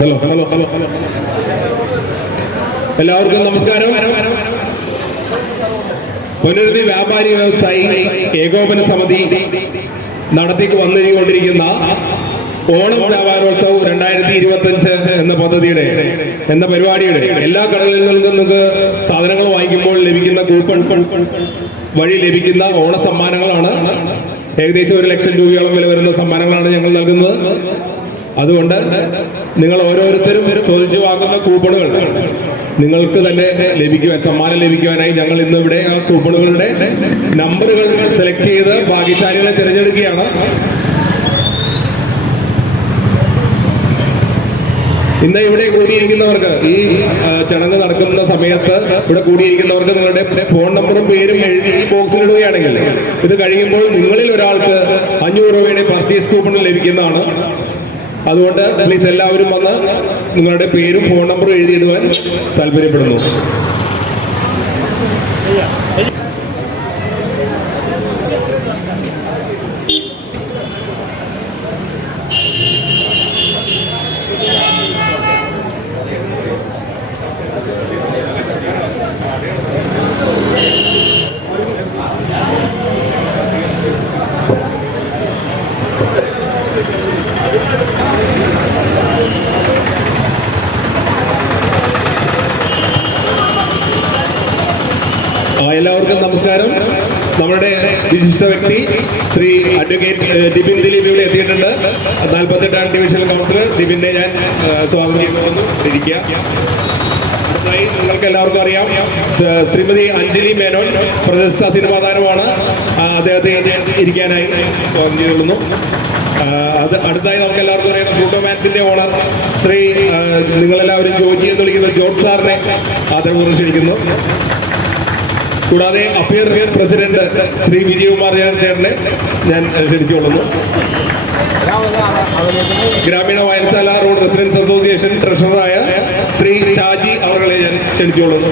Hello hello hello എല്ലാവർക്കും നമസ്കാരം. പുനരുദ്ധി വ്യാപാരി വ്യവസായി ഏകോപന സമിതി നടത്തി വന്നുകൊണ്ടിരിക്കുന്ന ഓണം വ്യാപാരോത്സവ് 2025 എന്ന പദ്ധതിയുടെ പരിപാടിയുടെ എല്ലാ കടകളിൽ നിന്നും നിങ്ങൾക്ക് സാധനങ്ങൾ വാങ്ങിക്കുമ്പോൾ ലഭിക്കുന്ന കൂപ്പൺ വഴി ലഭിക്കുന്ന ഓണ സമ്മാനങ്ങളാണ്. ഏകദേശം 1 ലക്ഷം രൂപയോളം വില വരുന്ന സമ്മാനങ്ങളാണ് ഞങ്ങൾ നൽകുന്നത്. അതുകൊണ്ട് നിങ്ങൾ ഓരോരുത്തരും ചോദിച്ചു വാങ്ങുന്ന കൂപ്പണുകൾ നിങ്ങൾക്ക് തന്നെ സമ്മാനം ലഭിക്കുവാനായി ഞങ്ങൾ ഇന്ന് ഇവിടെ ആ കൂപ്പണുകളുടെ നമ്പറുകൾ സെലക്ട് ചെയ്ത് ഭാഗ്യശാലികളെ തിരഞ്ഞെടുക്കുകയാണ്. ഇന്ന് ഇവിടെ കൂടിയിരിക്കുന്നവർക്ക്, ഈ ചടങ്ങ് നടക്കുന്ന സമയത്ത് ഇവിടെ കൂടിയിരിക്കുന്നവർക്ക് നിങ്ങളുടെ ഫോൺ നമ്പറും പേരും എഴുതി ഈ ബോക്സിൽ ഇടുകയാണെങ്കിൽ ഇത് കഴിയുമ്പോൾ നിങ്ങളിൽ ഒരാൾക്ക് 500 രൂപയുടെ പർച്ചേസ് കൂപ്പൺ ലഭിക്കുന്നതാണ്. അതുകൊണ്ട് പ്ലീസ് എല്ലാവരും വന്ന് നിങ്ങളുടെ പേരും ഫോൺ നമ്പറും എഴുതിയിടുവാൻ താല്പര്യപ്പെടുന്നു. എല്ലാവർക്കും നമസ്കാരം. നമ്മുടെ വിശിഷ്ട വ്യക്തി ശ്രീ അഡ്വക്കേറ്റ് ഡിബിൻ ദിലീപ് ഇവിടെ എത്തിയിട്ടുണ്ട്. 48ാം ഡിവിഷണൽ കൗൺസിലർ ഡിബിനെ ഞാൻ സ്വാഗതം ചെയ്യുന്നു. ഇരിക്കുക. അടുത്തായി നിങ്ങൾക്ക് എല്ലാവർക്കും അറിയാം, ശ്രീമതി അഞ്ജലി മേനോൻ പ്രശസ്ത സിനിമാ താരമാണ്. അദ്ദേഹത്തെ ഇരിക്കാനായി സ്വാഗതം ചെയ്തുകൊള്ളുന്നു. അടുത്തായി നമുക്ക് എല്ലാവർക്കും അറിയാം, ഫ്രൂട്ടോമാൻസിന്റെ ഓണർ ശ്രീ നിങ്ങളെല്ലാവരും ജോജി എന്ന് വിളിക്കുന്ന ജോർജ് സാറിനെ ആദരപൂർവ്വം ക്ഷണിക്കുന്നു. കൂടാതെ അപ്പിയർ പ്രസിഡന്റ് ശ്രീ വിജയകുമാർ ചേട്ടനെ ഞാൻ ക്ഷണിച്ചുകൊള്ളുന്നു. ഗ്രാമീണ വായനശാല റോഡ് റെസിഡൻസ് അസോസിയേഷൻ ട്രഷററായ ശ്രീ ഷാജി അവരെ ഞാൻ ക്ഷണിച്ചുകൊള്ളുന്നു.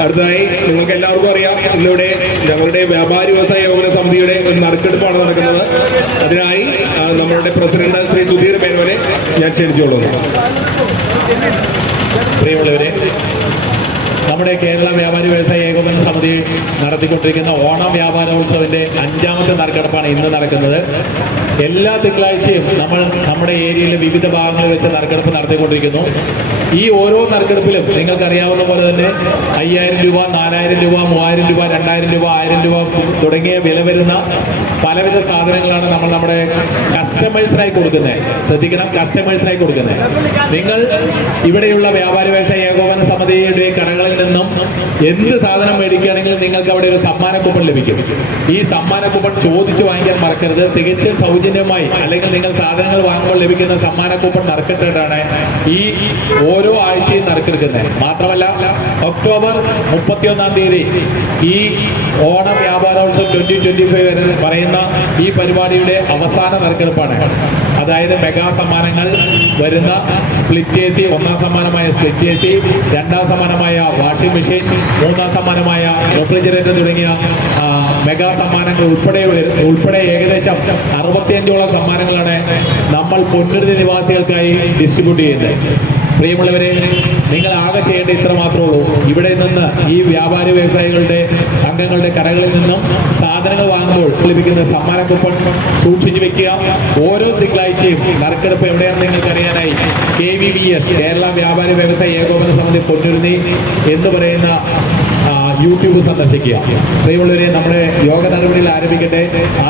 അടുത്തതായി നിങ്ങൾക്ക് എല്ലാവർക്കും അറിയാം, ഇന്നിവിടെ ഞങ്ങളുടെ വ്യാപാരി വ്യവസായ ഏകോപന സമിതിയുടെ ഒരു നറുക്കെടുപ്പാണ് നടക്കുന്നത്. അതിനായി നമ്മളുടെ പ്രസിഡന്റ് ശ്രീ സുധീർ മേനോനെ ഞാൻ ക്ഷണിച്ചുകൊള്ളുന്നു. പ്രിയമുള്ളവരെ, നമ്മുടെ കേരള വ്യാപാരി വ്യവസായ ഏകോപന സമിതി നടത്തിക്കൊണ്ടിരിക്കുന്ന ഓണം വ്യാപാരോത്സവത്തിന്റെ 5ാമത്തെ നറുക്കെടുപ്പാണ് ഇന്ന് നടക്കുന്നത്. എല്ലാ തിങ്കളാഴ്ചയും നമ്മൾ നമ്മുടെ ഏരിയയിലെ വിവിധ ഭാഗങ്ങളിൽ വെച്ച് നറുക്കെടുപ്പ് നടത്തിക്കൊണ്ടിരിക്കുന്നു. ഈ ഓരോ നറുക്കെടുപ്പിലും നിങ്ങൾക്കറിയാവുന്ന പോലെ തന്നെ 5000 രൂപ, 4000 രൂപ, 3000 രൂപ, 2000 രൂപ, 1000 രൂപ തുടങ്ങിയ വില വരുന്ന പലവിധ സാധനങ്ങളാണ് നമ്മൾ നമ്മുടെ കസ്റ്റമേഴ്സിനായി കൊടുക്കുന്നത്. ശ്രദ്ധിക്കണം, കസ്റ്റമേഴ്സിനായി കൊടുക്കുന്നത്. നിങ്ങൾ ഇവിടെയുള്ള വ്യാപാരി വ്യവസായ ഏകോപന സമിതിയുടെ കടകളിൽ നിന്നും എന്ത് സാധനം മേടിക്കുകയാണെങ്കിലും നിങ്ങൾക്ക് അവിടെ ഒരു സമ്മാന കൂപ്പൺ ലഭിക്കും. ഈ സമ്മാന കൂപ്പൺ ചോദിച്ചു വാങ്ങിക്കാൻ മറക്കരുത്. തികച്ചും സൗജന്യമായി, അല്ലെങ്കിൽ നിങ്ങൾ സാധനങ്ങൾ വാങ്ങുമ്പോൾ ലഭിക്കുന്ന സമ്മാന കൂപ്പൺ നറുക്കിട്ടിട്ടാണ് ഈ ഓരോ ആഴ്ചയും നറുക്കെടുക്കുന്നത്. മാത്രമല്ല, ഒക്ടോബർ 31-ാം തീയതി ഈ ഓണ വ്യാപാരോത്സവം 2025 എന്ന് പറയുന്ന ഈ പരിപാടിയുടെ അവസാന നറുക്കെടുപ്പാണ്. അതായത് മെഗാ സമ്മാനങ്ങൾ വരുന്ന സ്പ്ലിറ്റ് എ സി, 1ാം സമ്മാനമായ സ്പ്ലിറ്റ് എ സി, 2ാം സമ്മാനമായ വാഷിംഗ് മെഷീൻ, 3ാം സമ്മാനമായ റെഫ്രിജറേറ്റർ തുടങ്ങിയ മെഗാ സമ്മാനങ്ങൾ ഉൾപ്പെടെ ഏകദേശം 65ഓളം സമ്മാനങ്ങളാണ് നമ്മൾ പുനരുദ്ധി നിവാസികൾക്കായി ഡിസ്ട്രിബ്യൂട്ട് ചെയ്യുന്നത്. പ്രിയമുള്ളവരെ, നിങ്ങൾ ആകെ ചെയ്യേണ്ട ഇത്ര മാത്രമേ ഉള്ളൂ. ഇവിടെ നിന്ന് ഈ വ്യാപാരി വ്യവസായികളുടെ അംഗങ്ങളുടെ കടകളിൽ നിന്നും സാധനങ്ങൾ വാങ്ങുമ്പോൾ ലഭിക്കുന്ന സമ്മാന കൂപ്പൺ സൂക്ഷിച്ചു വെക്കുക. ഓരോ തിങ്കളാഴ്ചയും നറുക്കെടുപ്പ് എവിടെയാണെന്ന് നിങ്ങൾക്ക് അറിയാനായി KVVS കേരള വ്യാപാരി വ്യവസായ ഏകോപന സമിതി പൊന്നുരുന്നി എന്ന് പറയുന്ന യൂട്യൂബ് സന്ദർശിക്കുക. പ്രിയമുള്ളവരെ, നമ്മുടെ യോഗ നടപടികൾ ആരംഭിക്കട്ടെ.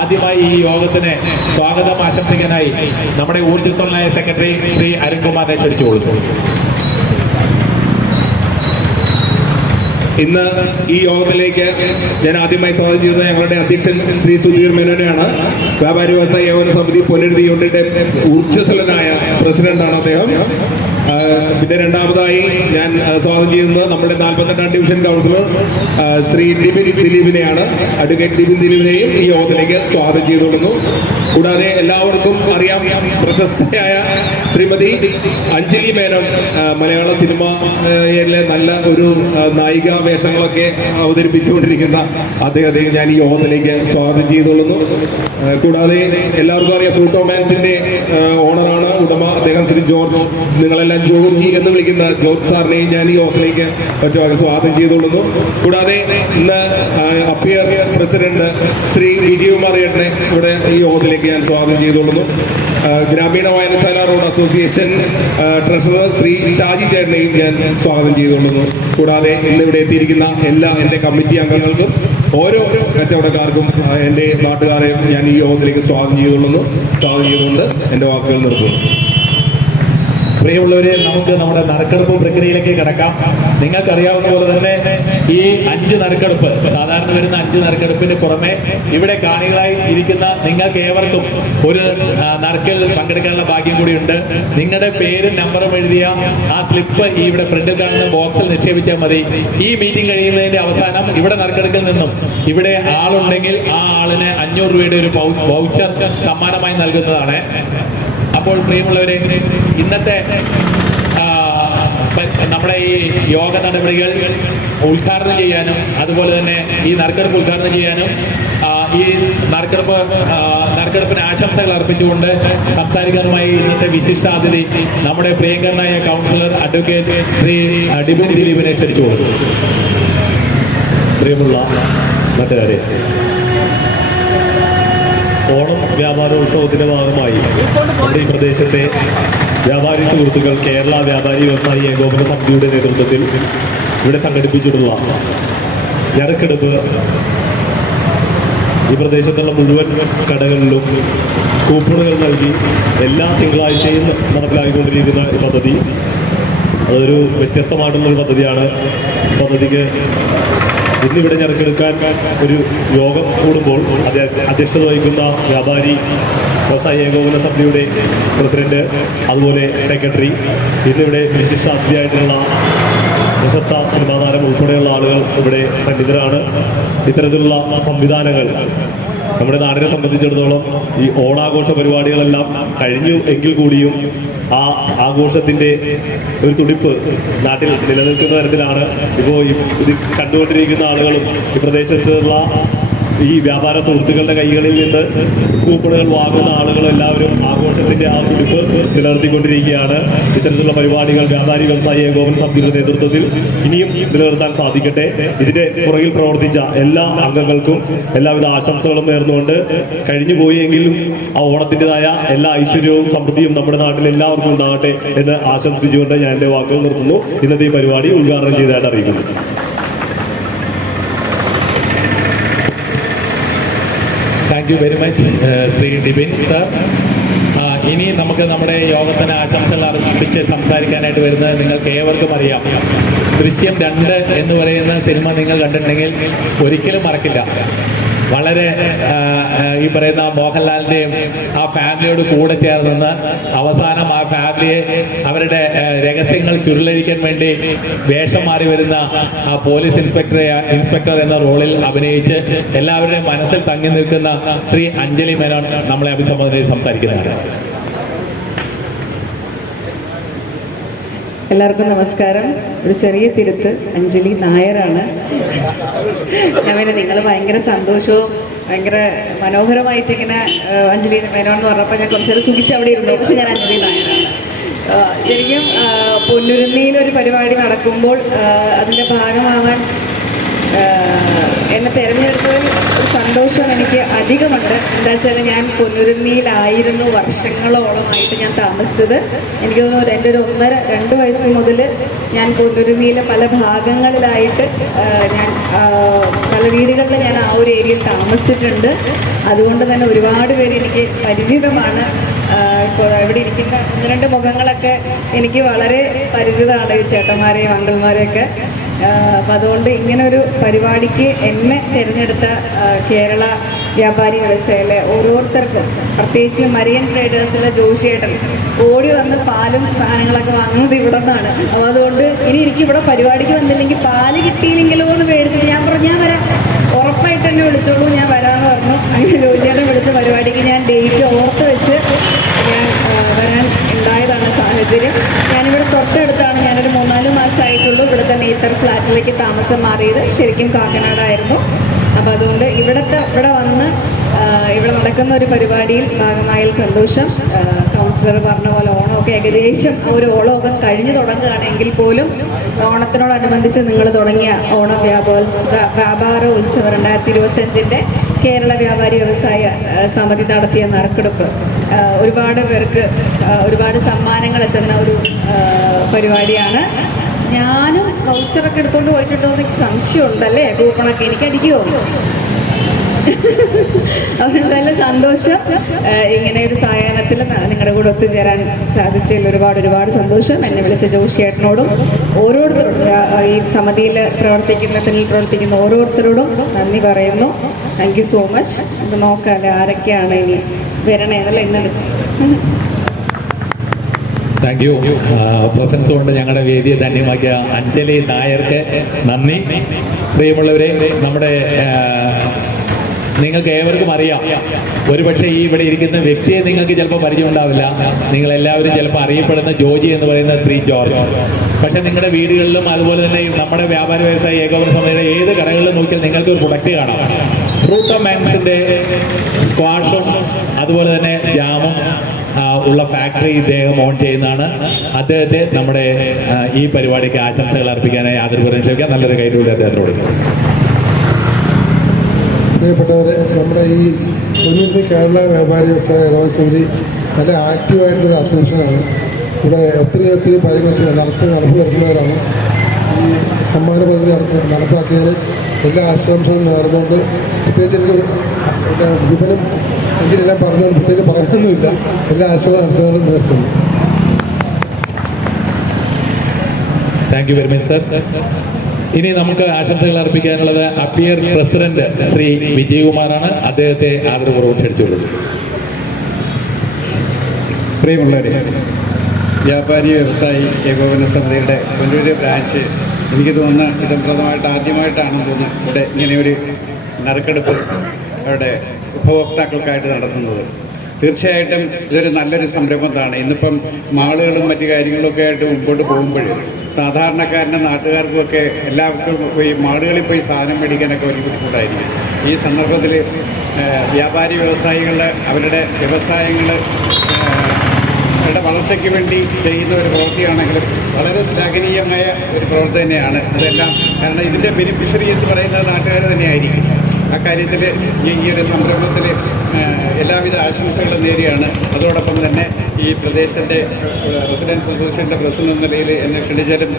ആദ്യമായി ഈ യോഗത്തിന് സ്വാഗതം ആശംസിക്കാനായി നമ്മുടെ ഊർജ്ജസ്വലനായ സെക്രട്ടറി ശ്രീ അരുൺകുമാറിനെ ക്ഷണിച്ചുകൊള്ളുന്നു. ഇന്ന് ഈ യോഗത്തിലേക്ക് ഞാൻ ആദ്യമായി സ്വാഗതം ചെയ്തത് ഞങ്ങളുടെ അധ്യക്ഷൻ ശ്രീ സുധീർ മേനോനെയാണ്. വ്യാപാരി വ്യവസായ ഏകോപന സമിതി പുനരുദ്ധി യൂണിറ്റിന്റെ ഊർജ്ജസ്വലനായ പ്രസിഡന്റാണ് അദ്ദേഹം. പിന്നെ രണ്ടാമതായി ഞാൻ സ്വാഗതം ചെയ്യുന്നത് നമ്മുടെ 48ാം ഡിവിഷൻ കൗൺസിലർ ശ്രീ ഡിബിൻ ദിലീപിനെയാണ്. അഡ്വക്കേറ്റ് ഡിബിൻ ദിലീപിനെയും ഈ യോഗത്തിലേക്ക് സ്വാഗതം ചെയ്തുകൊള്ളുന്നു. കൂടാതെ എല്ലാവർക്കും അറിയാം, പ്രശസ്തയായ ശ്രീമതി അഞ്ജലി മേനോൻ, മലയാള സിനിമയിലെ നല്ല ഒരു നായിക വേഷങ്ങളൊക്കെ അവതരിപ്പിച്ചുകൊണ്ടിരിക്കുന്ന അദ്ദേഹത്തെ ഞാൻ ഈ യോഗത്തിലേക്ക് സ്വാഗതം ചെയ്തുകൊള്ളുന്നു. കൂടാതെ എല്ലാവർക്കും അറിയാം, പ്ലൂട്ടോമാൻസിന്റെ ഓണറാണ്, ഉടമ അദ്ദേഹം ശ്രീ ജോർജ്, നിങ്ങളെല്ലാം ജോർജി എന്ന് വിളിക്കുന്ന ജോർജ് സാറിനെയും ഞാൻ ഈ യോഗത്തിലേക്ക് ഒറ്റവാക്കി സ്വാഗതം ചെയ്തുകൊള്ളുന്നു. കൂടാതെ ഇന്ന് അപ്പിയർ പ്രസിഡന്റ് ശ്രീ വിജയകുമാർ ചേട്ടനെ ഇവിടെ ഈ യോഗത്തിലേക്ക് ഞാൻ സ്വാഗതം ചെയ്തുകൊള്ളുന്നു. ഗ്രാമീണ വായനശാല road association treasurer Shri Shaji ചേട്ടനെയും ഞാൻ സ്വാഗതം ചെയ്തുകൊള്ളുന്നു. കൂടാതെ ഇന്നിവിടെ എത്തിയിരിക്കുന്ന എല്ലാ എൻ്റെ കമ്മിറ്റി അംഗങ്ങൾക്കും ഓരോ കച്ചവടക്കാർക്കും എൻ്റെ നാട്ടുകാരെയും ഞാൻ ഈ യോഗത്തിലേക്ക് സ്വാഗതം ചെയ്തുകൊണ്ട് എൻ്റെ വാക്കുകൾ നിർത്തുന്നു. പ്രിയമുള്ളവരെ, നമുക്ക് നമ്മുടെ നറുക്കെടുപ്പ് പ്രക്രിയയിലേക്ക് കിടക്കാം. നിങ്ങൾക്കറിയാവുന്ന പോലെ തന്നെ ഈ 5 നറുക്കെടുപ്പ്, സാധാരണ വരുന്ന 5 നറുക്കെടുപ്പിന് പുറമെ ഇവിടെ കാണികളായി ഇരിക്കുന്ന നിങ്ങൾക്ക് ഏവർക്കും ഒരു നറുക്കിൽ പങ്കെടുക്കാനുള്ള ഭാഗ്യം കൂടിയുണ്ട്. നിങ്ങളുടെ പേരും നമ്പറും എഴുതിയ ആ സ്ലിപ്പ് ഇവിടെ ഫ്രണ്ടിൽ കാണുന്ന ബോക്സിൽ നിക്ഷേപിച്ചാൽ മതി. ഈ മീറ്റിംഗ് കഴിയുന്നതിന്റെ അവസാനം ഇവിടെ നറുക്കെടുക്കിൽ നിന്നും ഇവിടെ ആളുണ്ടെങ്കിൽ ആ ആളിന് 500 രൂപയുടെ ഒരു വൗച്ചർ സമ്മാനമായി നൽകുന്നതാണ്. അപ്പോൾ പ്രിയമുള്ളവരെ, ഇന്നത്തെ നമ്മുടെ ഈ യോഗ നടപടികൾ ഉദ്ഘാടനം ചെയ്യാനും അതുപോലെ തന്നെ ഈ നറുക്കെടുപ്പ് ഉദ്ഘാടനം ചെയ്യാനും ഈ നറുക്കെടുപ്പിന് ആശംസകൾ അർപ്പിച്ചുകൊണ്ട് സംസാരിക്കാനുമായി ഇന്നത്തെ വിശിഷ്ടാതിഥി നമ്മുടെ പ്രിയങ്കരനായ കൗൺസിലർ അഡ്വക്കേറ്റ് ശ്രീ ഡിബിൻ ദിലീപിനെ ക്ഷണിച്ചു പോകുന്നു. പ്രിയമുള്ള നാട്ടുകാരെ, ഓണം വ്യാപാരോത്സവത്തിന്റെ ഭാഗമായി നമ്മുടെ ഈ പ്രദേശത്തെ വ്യാപാരി സുഹൃത്തുക്കൾ കേരള വ്യാപാരി വ്യവസായി ഏകോപന സമിതിയുടെ നേതൃത്വത്തിൽ ഇവിടെ സംഘടിപ്പിച്ചിട്ടുള്ള നറുക്കെടുപ്പ് ഈ പ്രദേശത്തുള്ള മുഴുവൻ കടകളിലും കൂപ്പണുകൾ നൽകി എല്ലാ തിങ്കളാഴ്ചയും നടപ്പിലാക്കിക്കൊണ്ടിരിക്കുന്ന ഈ പദ്ധതി അതൊരു വ്യത്യസ്തമായിട്ടുള്ളൊരു പദ്ധതിയാണ്. പദ്ധതിക്ക് ഇന്നിവിടെ നറുക്കെടുക്കാൻ ഒരു യോഗം കൂടുമ്പോൾ അധ്യക്ഷത വഹിക്കുന്ന വ്യാപാരി വ്യവസായ ഏകോപന സമിതിയുടെ പ്രസിഡന്റ്, അതുപോലെ സെക്രട്ടറി, ഇന്നിവിടെ വിശിഷ്ടാതിഥിയായിട്ടുള്ള പ്രശസ്ത സിനിമാ താരം ഉൾപ്പെടെയുള്ള ആളുകൾ ഇവിടെ സന്നിധരാണ്. ഇത്തരത്തിലുള്ള സംവിധാനങ്ങൾ നമ്മുടെ നാടിനെ സംബന്ധിച്ചിടത്തോളം ഈ ഓണാഘോഷ പരിപാടികളെല്ലാം കഴിഞ്ഞു എങ്കിൽ കൂടിയും ആ ആഘോഷത്തിൻ്റെ ഒരു തുടിപ്പ് നാട്ടിൽ നിലനിൽക്കുന്ന തരത്തിലാണ് ഇപ്പോൾ ഇത് കണ്ടുകൊണ്ടിരിക്കുന്ന ആളുകളും ഈ പ്രദേശത്തുള്ള ഈ വ്യാപാര സുഹൃത്തുക്കളുടെ കൈകളിൽ നിന്ന് കൂപ്പണുകൾ വാങ്ങുന്ന ആളുകൾ എല്ലാവരും ആഘോഷത്തിന്റെ ആ തുടിപ്പ് നിലനിർത്തിക്കൊണ്ടിരിക്കുകയാണ്. ഇത്തരത്തിലുള്ള പരിപാടികൾ വ്യാപാരി വ്യവസായി ഏകോപന സമിതിയുടെ നേതൃത്വത്തിൽ ഇനിയും നിലനിർത്താൻ സാധിക്കട്ടെ. ഇതിന്റെ പുറകിൽ പ്രവർത്തിച്ച എല്ലാ അംഗങ്ങൾക്കും എല്ലാവിധ ആശംസകളും നേർന്നുകൊണ്ട് കഴിഞ്ഞു പോയെങ്കിലും ആ ഓണത്തിൻ്റെതായ എല്ലാ ഐശ്വര്യവും സമൃദ്ധിയും നമ്മുടെ നാട്ടിൽ എല്ലാവർക്കും ഉണ്ടാകട്ടെ എന്ന് ആശംസിച്ചുകൊണ്ട് ഞാൻ എൻ്റെ വാക്കുകൾ നിർത്തുന്നു. ഇന്നത്തെ ഈ പരിപാടി ഉദ്ഘാടനം ചെയ്തതായിട്ട് അറിയിക്കുന്നു. Thank you very much Shri Dibin sir. ഇനി നമുക്ക് നമ്മുടെ യോഗത്തിന് ആശംസകൾ അർപ്പിച്ച് സംസാരിക്കാനായിട്ട് വരുന്നത് നിങ്ങൾക്ക് ഏവർക്കും അറിയാം. ദൃശ്യം 2 എന്ന് പറയുന്ന സിനിമ നിങ്ങൾ കണ്ടിട്ടുണ്ടെങ്കിൽ ഒരിക്കലും മറക്കില്ല. വളരെ ഈ പറയുന്ന മോഹൻലാലിൻ്റെയും ആ ഫാമിലിയോട് കൂടെ ചേർന്ന് അവസാനം ആ ഫാമിലിയെ അവരുടെ രഹസ്യങ്ങൾ ചുരുളഴിക്കാൻ വേണ്ടി വേഷം മാറി വരുന്ന ആ പോലീസ് ഇൻസ്പെക്ടർ എന്ന റോളിൽ അഭിനയിച്ച് എല്ലാവരുടെയും മനസ്സിൽ തങ്ങി നിൽക്കുന്ന ശ്രീ അഞ്ജലി മേനോൻ നമ്മളെ അഭിസംബോധന ചെയ്ത് സംസാരിക്കുന്നതാണ്. എല്ലാവർക്കും നമസ്കാരം. ഒരു ചെറിയ തിരുത്ത്, അഞ്ജലി നായരാണ്. ഞാൻ പിന്നെ നിങ്ങൾ ഭയങ്കര സന്തോഷവും ഭയങ്കര മനോഹരമായിട്ട് ഇങ്ങനെ അഞ്ജലി മേനോൻ എന്ന് പറഞ്ഞപ്പോൾ ഞാൻ കുറച്ചേരം സുഖിച്ച് അവിടെ ഇരുന്നു. പക്ഷെ ഞാൻ അഞ്ജലി നായരാണ്. ശരിക്കും പൊന്നുരുന്നിയിലൊരു പരിപാടി നടക്കുമ്പോൾ അതിൻ്റെ ഭാഗമാവാൻ എന്നെ തിരഞ്ഞെടുത്തതിൽ ഒരു സന്തോഷം എനിക്ക് അധികമുണ്ട്. എന്താ വെച്ചാൽ ഞാൻ പൊന്നുരുന്നിയിലായിരുന്നു വർഷങ്ങളോളമായിട്ട് ഞാൻ താമസിച്ചത്. എനിക്ക് തോന്നുന്നു എൻ്റെ ഒരു 1.5-2 വയസ്സ് മുതൽ ഞാൻ പൊന്നുരുന്നിയിലെ പല ഭാഗങ്ങളിലായിട്ട് ഞാൻ പല വീടുകളിൽ ഞാൻ ആ ഒരു ഏരിയയിൽ താമസിച്ചിട്ടുണ്ട്. അതുകൊണ്ട് തന്നെ ഒരുപാട് പേര് എനിക്ക് പരിചിതമാണ്. ഇപ്പോൾ ഇവിടെ ഇരിക്കുന്ന 1-2 മുഖങ്ങളൊക്കെ എനിക്ക് വളരെ പരിചിതമാണ്, ഈ ചേട്ടന്മാരെയും അങ്കിൾമാരെയൊക്കെ. അപ്പം അതുകൊണ്ട് ഇങ്ങനൊരു പരിപാടിക്ക് എന്നെ തിരഞ്ഞെടുത്ത കേരള വ്യാപാരി വ്യവസായിലെ ഓരോരുത്തർക്കും, പ്രത്യേകിച്ച് മരിയൻ ട്രേഡേഴ്സിലെ ജോഷിയേട്ടൻ ഓടി വന്ന് പാലും സാധനങ്ങളൊക്കെ വാങ്ങുന്നത് ഇവിടെ നിന്നാണ്. അപ്പോൾ അതുകൊണ്ട് ഇനി എനിക്ക് ഇവിടെ പരിപാടിക്ക് വന്നില്ലെങ്കിൽ പാല് കിട്ടിയില്ലെങ്കിലോ എന്ന് പേടിച്ചിട്ട് ഞാൻ പറഞ്ഞു ഞാൻ വരാം, ഉറപ്പായിട്ട് എന്നെ വിളിച്ചോളൂ, ഞാൻ വരാമെന്ന് പറഞ്ഞു. അങ്ങനെ ജോഷിയേട്ടൻ വിളിച്ച പരിപാടിക്ക് ഞാൻ ഡേറ്റ് ഓർത്ത് വെച്ച് ഞാൻ വരാൻ ഉണ്ടായതാണ് സാഹചര്യം. ഞാനിവിടെ തൊട്ടടുത്താണ്, ഞാനൊരു 3-4 മാസമായിട്ടുള്ളൂ ഇവിടുത്തെ നേത്തർ ഫ്ലാറ്റിലേക്ക് താമസം മാറിയത്. ശരിക്കും കാക്കനാടായിരുന്നു. അപ്പോൾ അതുകൊണ്ട് ഇവിടെ വന്ന് ഇവിടെ നടക്കുന്ന ഒരു പരിപാടിയിൽ ഭാഗമായതിൽ സന്തോഷം. കൗൺസിലർ പറഞ്ഞ പോലെ ഓണമൊക്കെ ഏകദേശം ഒരു ഓണമൊക്കെ കഴിഞ്ഞു തുടങ്ങുകയാണെങ്കിൽ പോലും ഓണത്തിനോടനുബന്ധിച്ച് നിങ്ങൾ തുടങ്ങിയ ഓണം വ്യാപാര ഉത്സവം 2025 കേരള വ്യാപാരി വ്യവസായ സമിതി നടത്തിയ നറുക്കെടുപ്പ് ഒരുപാട് പേർക്ക് ഒരുപാട് സമ്മാനങ്ങൾ എത്തുന്ന ഒരു പരിപാടിയാണ്. ഞാനും വൗച്ചറൊക്കെ എടുത്തുകൊണ്ട് പോയിട്ടുണ്ടോ എന്ന് എനിക്ക് സംശയമുണ്ടല്ലേ, കൂപ്പണൊക്കെ എനിക്ക് അടിക്കുമോ? അപ്പം എന്തായാലും സന്തോഷം. ഇങ്ങനെ ഒരു സായാഹ്നത്തിൽ നിങ്ങളുടെ കൂടെ ഒത്തുചേരാൻ സാധിച്ചതിൽ ഒരുപാട് സന്തോഷം. എന്നെ വിളിച്ച ജോഷിയേട്ടനോടും ഓരോരുത്തരോടും ഈ സമിതിയിൽ പ്രവർത്തിക്കുന്ന ഓരോരുത്തരോടും നന്ദി പറയുന്നു. Thank you so much. നമുക്ക് നോക്കാം ആരൊക്കെയാണ് ഇനി വരണേന്നല്ലേ ഇന്നെടുക്കും. Thank you. പ്രസൻസ് കൊണ്ട് ഞങ്ങളുടെ വേദിയെ ധന്യമാക്കിയ അഞ്ജലി നായർക്ക് നന്ദി. പ്രിയമുള്ളവരെ, നമ്മുടെ നിങ്ങൾക്ക് ഏവർക്കും അറിയാം, ഒരുപക്ഷെ ഈ ഇവിടെ ഇരിക്കുന്ന വ്യക്തിയെ നിങ്ങൾക്ക് ചിലപ്പോൾ പരിചയമുണ്ടാവില്ല. നിങ്ങളെല്ലാവരും ചിലപ്പോൾ അറിയപ്പെടുന്ന ജോജി എന്ന് പറയുന്ന ശ്രീ ജോർജ്. പക്ഷെ നിങ്ങളുടെ വീടുകളിലും അതുപോലെ തന്നെ നമ്മുടെ വ്യാപാര വ്യവസായ ഏകോപന സമിതിയുടെ ഏത് കടകളിലും നോക്കിയാൽ നിങ്ങൾക്ക് ഒരു പ്രൊഡക്റ്റ് കാണാം. ഫ്രൂട്ട് ഓഫ് മാൻസിൻ്റെ സ്ക്വാഷും അതുപോലെ തന്നെ ജാമും ഉള്ള ഫാക്ടറി ഇദ്ദേഹം ഓൺ ചെയ്യുന്നതാണ്. അദ്ദേഹത്തെ നമ്മുടെ ഈ പരിപാടിക്ക് ആശംസകൾ അർപ്പിക്കാനായി ആദരപൂർവ്വം ക്ഷണിക്കാം. നല്ലൊരു കൈയിലൂടെ അദ്ദേഹത്തോട്. പ്രിയപ്പെട്ടവരെ, നമ്മുടെ ഈ പൊന്നുരുന്നി കേരള വ്യാപാരി വ്യവസായ ഏകോപന സമിതി നല്ല ആക്റ്റീവായിട്ടുള്ളൊരു അസോസിയേഷനാണ്. ഇവിടെ ഒത്തിരി കാര്യങ്ങൾ നടത്തി വരുന്നവരാണ്. ഈ സമ്മാന പദ്ധതി നടപ്പാക്കിയതിന് എല്ലാ ആശംസകളും നേർന്നുകൊണ്ട് പ്രത്യേകിച്ച് എനിക്ക് വിപനം എല്ലാം പറഞ്ഞുകൊണ്ട് പ്രത്യേകിച്ച് പറയാനൊന്നുമില്ല. എല്ലാ ആശംസകളും നേർക്കുന്നു. Thank you very much sir. ഇനി നമുക്ക് ആശംസകൾ അർപ്പിക്കാനുള്ളത് അപ്പിയർ പ്രസിഡന്റ് ശ്രീ വിജയകുമാറാണ്. അദ്ദേഹത്തെ ആദരപൂർവ്വം ക്ഷണിച്ചുകൊള്ളുന്നു. പ്രിയമുള്ളവരെ, വ്യാപാരി വ്യവസായി ഏകോപന സമിതിയുടെ വലിയൊരു ബ്രാഞ്ച് എനിക്ക് തോന്നുന്നു ഇതന്ത്രമായിട്ട് ആദ്യമായിട്ടാണെന്ന് തോന്നുന്നു ഇവിടെ ഇങ്ങനെയൊരു നറുക്കെടുപ്പ് അവിടെ ഉപഭോക്താക്കൾക്കായിട്ട് നടത്തുന്നത്. തീർച്ചയായിട്ടും ഇതൊരു നല്ലൊരു സംരംഭമാണ്. ഇന്നിപ്പം മാളുകളും മറ്റു കാര്യങ്ങളൊക്കെ ആയിട്ട് മുമ്പോട്ട് പോകുമ്പോൾ സാധാരണക്കാരൻ്റെ നാട്ടുകാർക്കുമൊക്കെ എല്ലാവർക്കും പോയി മാളുകളിൽ പോയി സാധനം മേടിക്കാനൊക്കെ ഒരു ബുദ്ധിമുട്ടായിരിക്കും. ഈ സന്ദർഭത്തിൽ വ്യാപാരി വ്യവസായികൾ അവരുടെ വ്യവസായങ്ങൾ അവരുടെ വളർച്ചയ്ക്ക് വേണ്ടി ചെയ്യുന്ന ഒരു പ്രവൃത്തിയാണെങ്കിലും വളരെ ശ്ലാഘനീയമായ ഒരു പ്രവൃത്തി തന്നെയാണ് ഇതെല്ലാം. കാരണം ഇതിൻ്റെ ബെനിഫിഷ്യറി എന്ന് പറയുന്നത് നാട്ടുകാർ തന്നെയായിരിക്കും. അക്കാര്യത്തിൽ ഈ ഒരു സംരംഭത്തിൽ എല്ലാവിധ ആശംസകളും നേരിയാണ്. അതോടൊപ്പം തന്നെ ഈ പ്രദേശത്തെ റെസിഡൻസ് അസോസിയേഷൻ്റെ പ്രസിഡന്റ് എന്ന നിലയിൽ എന്നെ ക്ഷണിച്ചാലും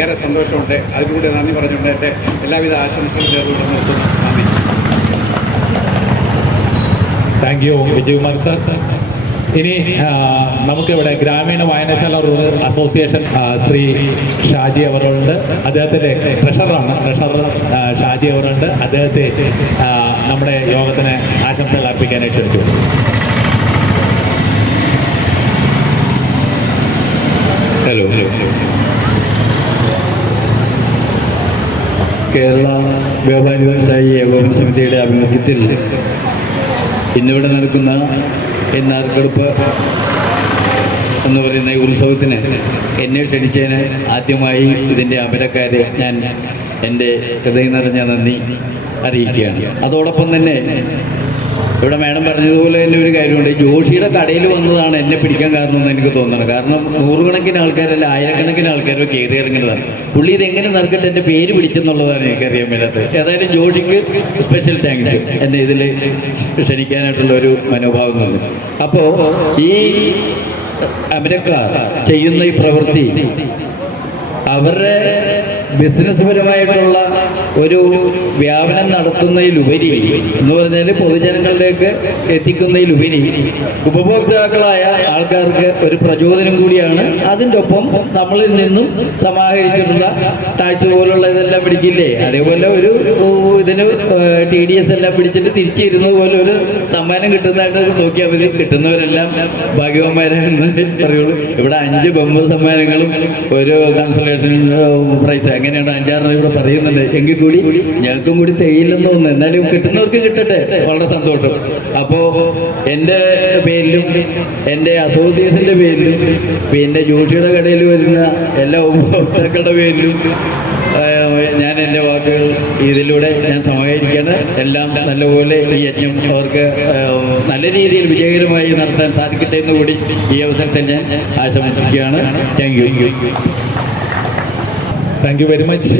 ഏറെ സന്തോഷമുണ്ട്. അതിലൂടെ നന്ദി പറഞ്ഞുകൊണ്ട് എൻ്റെ എല്ലാവിധ ആശംസകളും നേർന്നുകൊണ്ട് നിർത്തുന്നു. നന്ദി. Thank you Vijayakumar sir. ഇനി നമുക്കിവിടെ ഗ്രാമീണ വായനശാല റൂറൽ അസോസിയേഷൻ ശ്രീ ഷാജി അവറുണ്ട്. അദ്ദേഹത്തിൻ്റെ ട്രഷറർ ഷാജി അവറുണ്ട്. അദ്ദേഹത്തെ നമ്മുടെ യോഗത്തിന് ആശംസകൾ അർപ്പിക്കാനായിട്ട് ക്ഷണിച്ചു. ഹലോ. കേരള വ്യാപാരി വ്യവസായി ഏകോപന സമിതിയുടെ ആഭിമുഖ്യത്തിൽ ഇന്നിവിടെ നടക്കുന്ന ഈ നറുക്കെടുപ്പ് എന്ന് പറയുന്ന ഈ ഉത്സവത്തിന് എന്നെ ക്ഷണിച്ചതിന് ആദ്യമായി ഇതിൻ്റെ അമരക്കാരെ ഞാൻ എൻ്റെ ഹൃദയം നിറഞ്ഞ നന്ദി അറിയിക്കുകയാണ്. അതോടൊപ്പം തന്നെ ഇവിടെ മാഡം പറഞ്ഞതുപോലെ തന്നെ ഒരു കാര്യമുണ്ട്. ജോഷിയുടെ കടയിൽ വന്നതാണ് എന്നെ പിടിക്കാൻ കാരണമെന്ന് എനിക്ക് തോന്നുന്നത്. കാരണം നൂറുകണക്കിന് ആൾക്കാരല്ല ആയിരക്കണക്കിന് ആൾക്കാരോ കയറി ഇറങ്ങുന്നതാണ്. പുള്ളി ഇതെങ്ങനെ നറുക്കിട്ട് എൻ്റെ പേര് പിടിച്ചെന്നുള്ളതാണ് എനിക്കറിയാൻ മേലാത്തത്. ഏതായാലും ജോഷിക്ക് സ്പെഷ്യൽ താങ്ക്സ് എന്നെ ഇതിൽ ക്ഷണിക്കാനായിട്ടുള്ള ഒരു മനോഭാവം തന്നു. അപ്പോൾ ഈ അമരക്കാർ ചെയ്യുന്ന ഈ പ്രവൃത്തി അവരുടെ ബിസിനസ് പരമായിട്ടുള്ള ഒരു വ്യാപനം നടത്തുന്നതിലുപരി എന്ന് പറഞ്ഞാൽ പൊതുജനങ്ങളിലേക്ക് എത്തിക്കുന്നതിലുപരി ഉപഭോക്താക്കളായ ആൾക്കാർക്ക് ഒരു പ്രചോദനം കൂടിയാണ്. അതിൻ്റെ ഒപ്പം നമ്മളിൽ നിന്നും സമാഹരിച്ചിട്ടുള്ള ടാക്സ് പോലുള്ള ഇതെല്ലാം പിടിക്കില്ലേ, അതേപോലെ ഒരു ഇതിന് TDS എല്ലാം പിടിച്ചിട്ട് തിരിച്ചിരുന്നത് പോലെ ഒരു സമ്മാനം കിട്ടുന്നതായിട്ട് നോക്കിയാൽ മതി. കിട്ടുന്നവരെല്ലാം ഭാഗ്യവാന്മാരാണെന്ന് പറയുള്ളൂ. ഇവിടെ 5 ബമ്പർ സമ്മാനങ്ങളും ഒരു കൺസലേഷൻ പ്രൈസ് അങ്ങനെയാണ് 5-6 ഇവിടെ പറയുന്നുണ്ട്. എങ്കിൽ കൂടി ഞങ്ങൾക്കും കൂടി തെയ്യില്ലെന്ന് തോന്നുന്നു. എന്നാലും കിട്ടുന്നവർക്ക് കിട്ടട്ടെ, വളരെ സന്തോഷം. അപ്പോൾ എൻ്റെ പേരിലും എൻ്റെ അസോസിയേഷൻ്റെ പേരിലും പിന്നെ ജോഷിയുടെ കടയിൽ വരുന്ന എല്ലാ ഉപഭോക്താക്കളുടെ പേരിലും ഞാൻ എൻ്റെ വാക്കുകൾ ഇതിലൂടെ ഞാൻ സമാഹരിക്കുകയാണ്. എല്ലാം നല്ലപോലെ ഈ യജ്ഞം അവർക്ക് നല്ല രീതിയിൽ വിജയകരമായി നടത്താൻ സാധിക്കട്ടെ എന്ന് കൂടി ഈ അവസരത്തിൽ ഞാൻ ആശംസിക്കുകയാണ്. Thank you very much.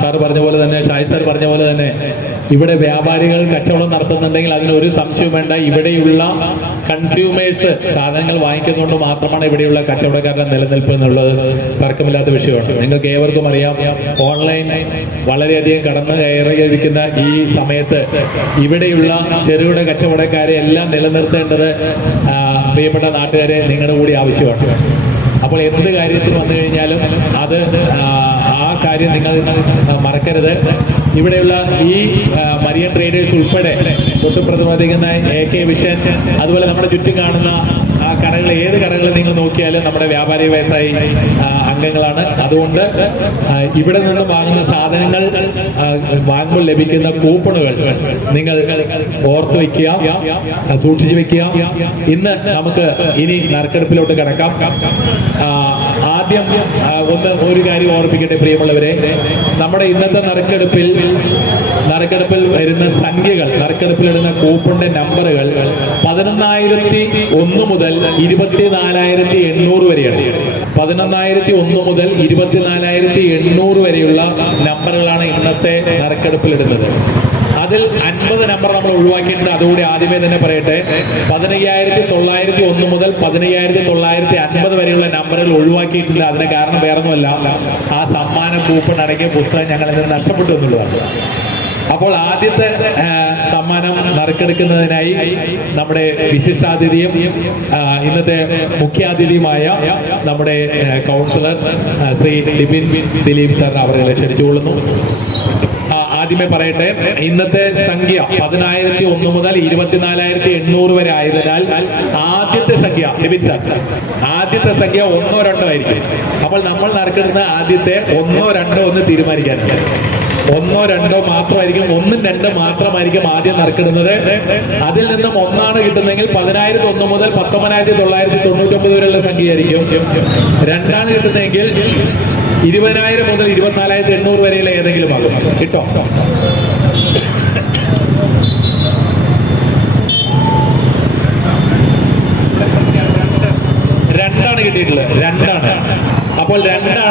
Sir പറഞ്ഞ പോലെ തന്നെ, ഷായ് സാർ പറഞ്ഞ പോലെ തന്നെ, ഇവിടെ വ്യാപാരികൾ കച്ചവടം നടത്തുന്നുണ്ടെങ്കിൽ അതിനൊരു സംശയം വേണ്ട. ഇവിടെയുള്ള കൺസ്യൂമേഴ്സ് സാധനങ്ങൾ വാങ്ങിക്കുന്നതുകൊണ്ട് മാത്രമാണ് ഇവിടെയുള്ള കച്ചവടക്കാരുടെ നിലനിൽപ്പ് എന്നുള്ളത് തർക്കമില്ലാത്ത വിഷയമാണ്. നിങ്ങൾക്ക് ഏവർക്കും അറിയാം, ഓൺലൈൻ വളരെയധികം കടന്നു കയറിയിരിക്കുന്ന ഈ സമയത്ത് ഇവിടെയുള്ള ചെറുകിട കച്ചവടക്കാരെ എല്ലാം നിലനിർത്തേണ്ടത് പ്രിയപ്പെട്ട നാട്ടുകാരെ നിങ്ങളുടെ കൂടി ആവശ്യമാണ്. അപ്പോൾ എന്ത് കാര്യത്തിൽ വന്നു കഴിഞ്ഞാലും അത് ആ കാര്യം നിങ്ങൾ മറക്കരുത്. ഇവിടെയുള്ള ഈ മരിയൻ ട്രേഡേഴ്സ് ഉൾപ്പെടെ ഒട്ടും പ്രതിപാദിക്കുന്ന AK വിഷൻ, അതുപോലെ നമ്മുടെ ചുറ്റും കാണുന്ന ആ കടകൾ, ഏത് കടകൾ നിങ്ങൾ നോക്കിയാലും നമ്മുടെ വ്യാപാരി വ്യവസായി അംഗങ്ങളാണ്. അതുകൊണ്ട് ഇവിടെ നിന്ന് വാങ്ങുന്ന സാധനങ്ങൾ വാങ്ങുമ്പോൾ ലഭിക്കുന്ന കൂപ്പണുകൾ നിങ്ങൾ ഓർത്ത് വയ്ക്കുക, സൂക്ഷിച്ചു വെക്കുക. ഇന്ന് നമുക്ക് ഇനി നറുക്കെടുപ്പിലോട്ട് കിടക്കാം. ആദ്യം ഒരു കാര്യം ഓർപ്പിക്കട്ടെ പ്രിയമുള്ളവരെ, നമ്മുടെ ഇന്നത്തെ നറുക്കെടുപ്പിൽ വരുന്ന സംഖ്യകൾ, നറുക്കെടുപ്പിലിടുന്ന കൂപ്പണിന്റെ നമ്പറുകൾ 11,001 മുതൽ 24,800 വരെയാണ്. 11,001 മുതൽ 24,800 വരെയുള്ള നമ്പറുകളാണ് ഇന്നത്തെ നറുക്കെടുപ്പിലിടുന്നത്. അതിൽ 50 നമ്പർ നമ്മൾ ഒഴിവാക്കിയിട്ടുണ്ട്. അതുകൂടി ആദ്യമേ തന്നെ പറയട്ടെ. 15,901 മുതൽ 15,950 വരെയുള്ള നമ്പറുകൾ ഒഴിവാക്കിയിട്ടുണ്ട്. അതിന് കാരണം വേറൊന്നുമല്ല, ആ സമ്മാന കൂപ്പൺ അടങ്ങിയ പുസ്തകം ഞങ്ങൾ ഇന്ന് നഷ്ടപ്പെട്ടു എന്നുള്ളതാണ്. അപ്പോൾ ആദ്യത്തെ സമ്മാനം നറുക്കെടുക്കുന്നതിനായി നമ്മുടെ വിശിഷ്ടാതിഥിയും ഇന്നത്തെ മുഖ്യാതിഥിയുമായ നമ്മുടെ കൗൺസിലർ ശ്രീ ഡിബിൻ ദിലീപ് സാർ അവരെ ക്ഷണിച്ചുകൊള്ളുന്നു. ആദ്യമേ പറയട്ടെ, ഇന്നത്തെ സംഖ്യ 10,001 മുതൽ 24,800 വരെ ആയതിനാൽ ആദ്യത്തെ സംഖ്യ, ഡിബിൻ സാർ, ആദ്യത്തെ സംഖ്യ 1 2 ആയിരിക്കും. അപ്പോൾ നമ്മൾ നറുക്കെടുക്കുന്ന ആദ്യത്തെ 1 2 ഒന്ന് തീരുമാനിക്കാനുണ്ട്. 1 2 മാത്രമായിരിക്കും, 1 2 മാത്രമായിരിക്കും ആദ്യം നറുക്കിടുന്നത്. അതിൽ നിന്നും 1 കിട്ടുന്നെങ്കിൽ 10,001 മുതൽ 19,999 വരെയുള്ള സംഖ്യയായിരിക്കും. 2 കിട്ടുന്നെങ്കിൽ 20,000 മുതൽ 24,800 വരെയുള്ള ഏതെങ്കിലും ആകും. കിട്ടോ? രണ്ടാണ് കിട്ടിയിട്ടുള്ളത്. 2 അപ്പോൾ 2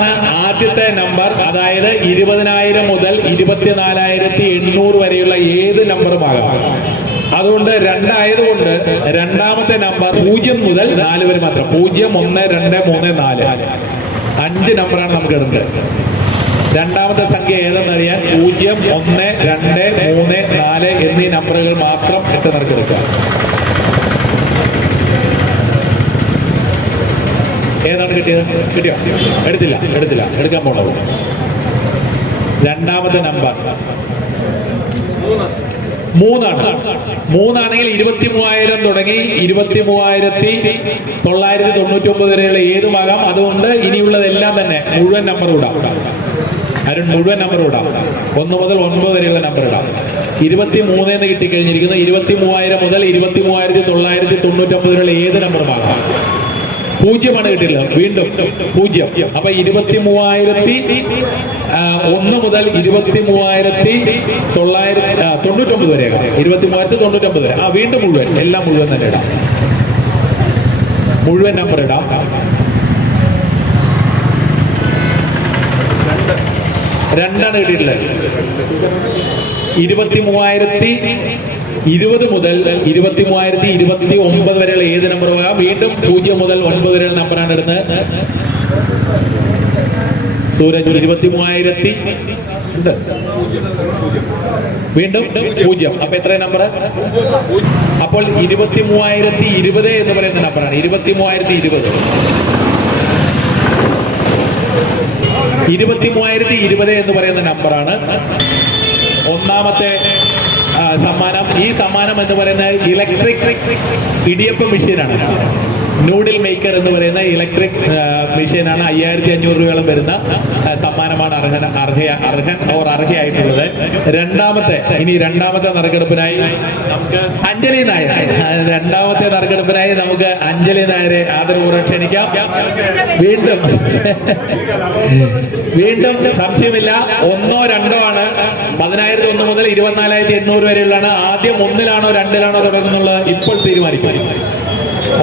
ആദ്യത്തെ നമ്പർ. അതായത് 20,000 മുതൽ 24,800 വരെയുള്ള ഏത് നമ്പറുമാകാം. അതുകൊണ്ട് 2 ആയതുകൊണ്ട് രണ്ടാമത്തെ നമ്പർ 0 മുതൽ 4 വരെ മാത്രം. 0 1 2 3 4 5 നമ്പറാണ് നമുക്ക് ഇടുന്നത്. രണ്ടാമത്തെ സംഖ്യ ഏതെന്നറിയാൻ 0 1 2 3 4 എന്നീ നമ്പറുകൾ മാത്രം ഇട്ട് നറുക്കെടുക്കുക. ഏതാണ് കിട്ടിയത്? കിട്ടിയോ? എടുത്തില്ല. എടുക്കാൻ പോണത് രണ്ടാമത്തെ നമ്പർ 3 3ആണെങ്കിൽ 23,000 തുടങ്ങി 23,999 വരെയുള്ള ഏതുമാകാം. അതുകൊണ്ട് ഇനിയുള്ളതെല്ലാം തന്നെ മുഴുവൻ നമ്പർ ഇടാം. അരുൺ, മുഴുവൻ നമ്പർ ഇടാം. 1 മുതൽ 9 വരെയുള്ള നമ്പർ ഇടാം. 23 എന്ന് കിട്ടിക്കഴിഞ്ഞിരിക്കുന്നു. 23,000 മുതൽ 23,999 വരെയുള്ള ഏത് നമ്പറുമാകാം. 0 കിട്ടില്ല. വീണ്ടും 0. അപ്പൊ 23,001 മുതൽ 23,999 വരെയാകാം. 23,099 വരെ. വീണ്ടും മുഴുവൻ, എല്ലാം മുഴുവൻ തന്നെ ഇടാം. മുഴുവൻ നമ്പർ ഇടാം. 2 കിട്ടിയിട്ടുള്ളത്. 23,020 മുതൽ 23,029 വരെയുള്ള ഏത് നമ്പറുമാകാം. വീണ്ടും 0 മുതൽ 9 വരെയുള്ള നമ്പറാണ് ഇടുന്നത്. സൂരജ് 23,000 ഉണ്ട്. വീണ്ടും 0. അപ്പൊ എത്ര നമ്പർ? അപ്പോൾ 23,020 എന്ന് പറയുന്ന നമ്പറാണ്. 23,020 എന്ന് പറയുന്ന നമ്പറാണ് ഒന്നാമത്തെ സമ്മാനം. ഈ സമ്മാനം എന്ന് പറയുന്നത് ഇലക്ട്രിക് ഇടിയപ്പം മെഷീനാണ്. നൂഡിൽ മേക്കർ എന്ന് പറയുന്ന ഇലക്ട്രിക് മെഷീനാണ്. 5,500 രൂപയോളം വരുന്ന സമ്മാനമാണ് അർഹയായിട്ടുള്ളത്. രണ്ടാമത്തെ നറുക്കെടുപ്പിനായി നമുക്ക് അഞ്ജലി നായർ, രണ്ടാമത്തെ നറുക്കെടുപ്പിനായി നമുക്ക് അഞ്ജലി നായരെ ആദരപൂർവ്വം ക്ഷണിക്കാം. വീണ്ടും സംശയമില്ല, 1 or 2 ആണ്. 10,001 മുതൽ 24,800 വരെയുള്ളതാണ്. ആദ്യം 1-ലാണോ 2-ലാണോ തുടങ്ങുന്നുള്ളത് ഇപ്പോൾ തീരുമാനിക്കും.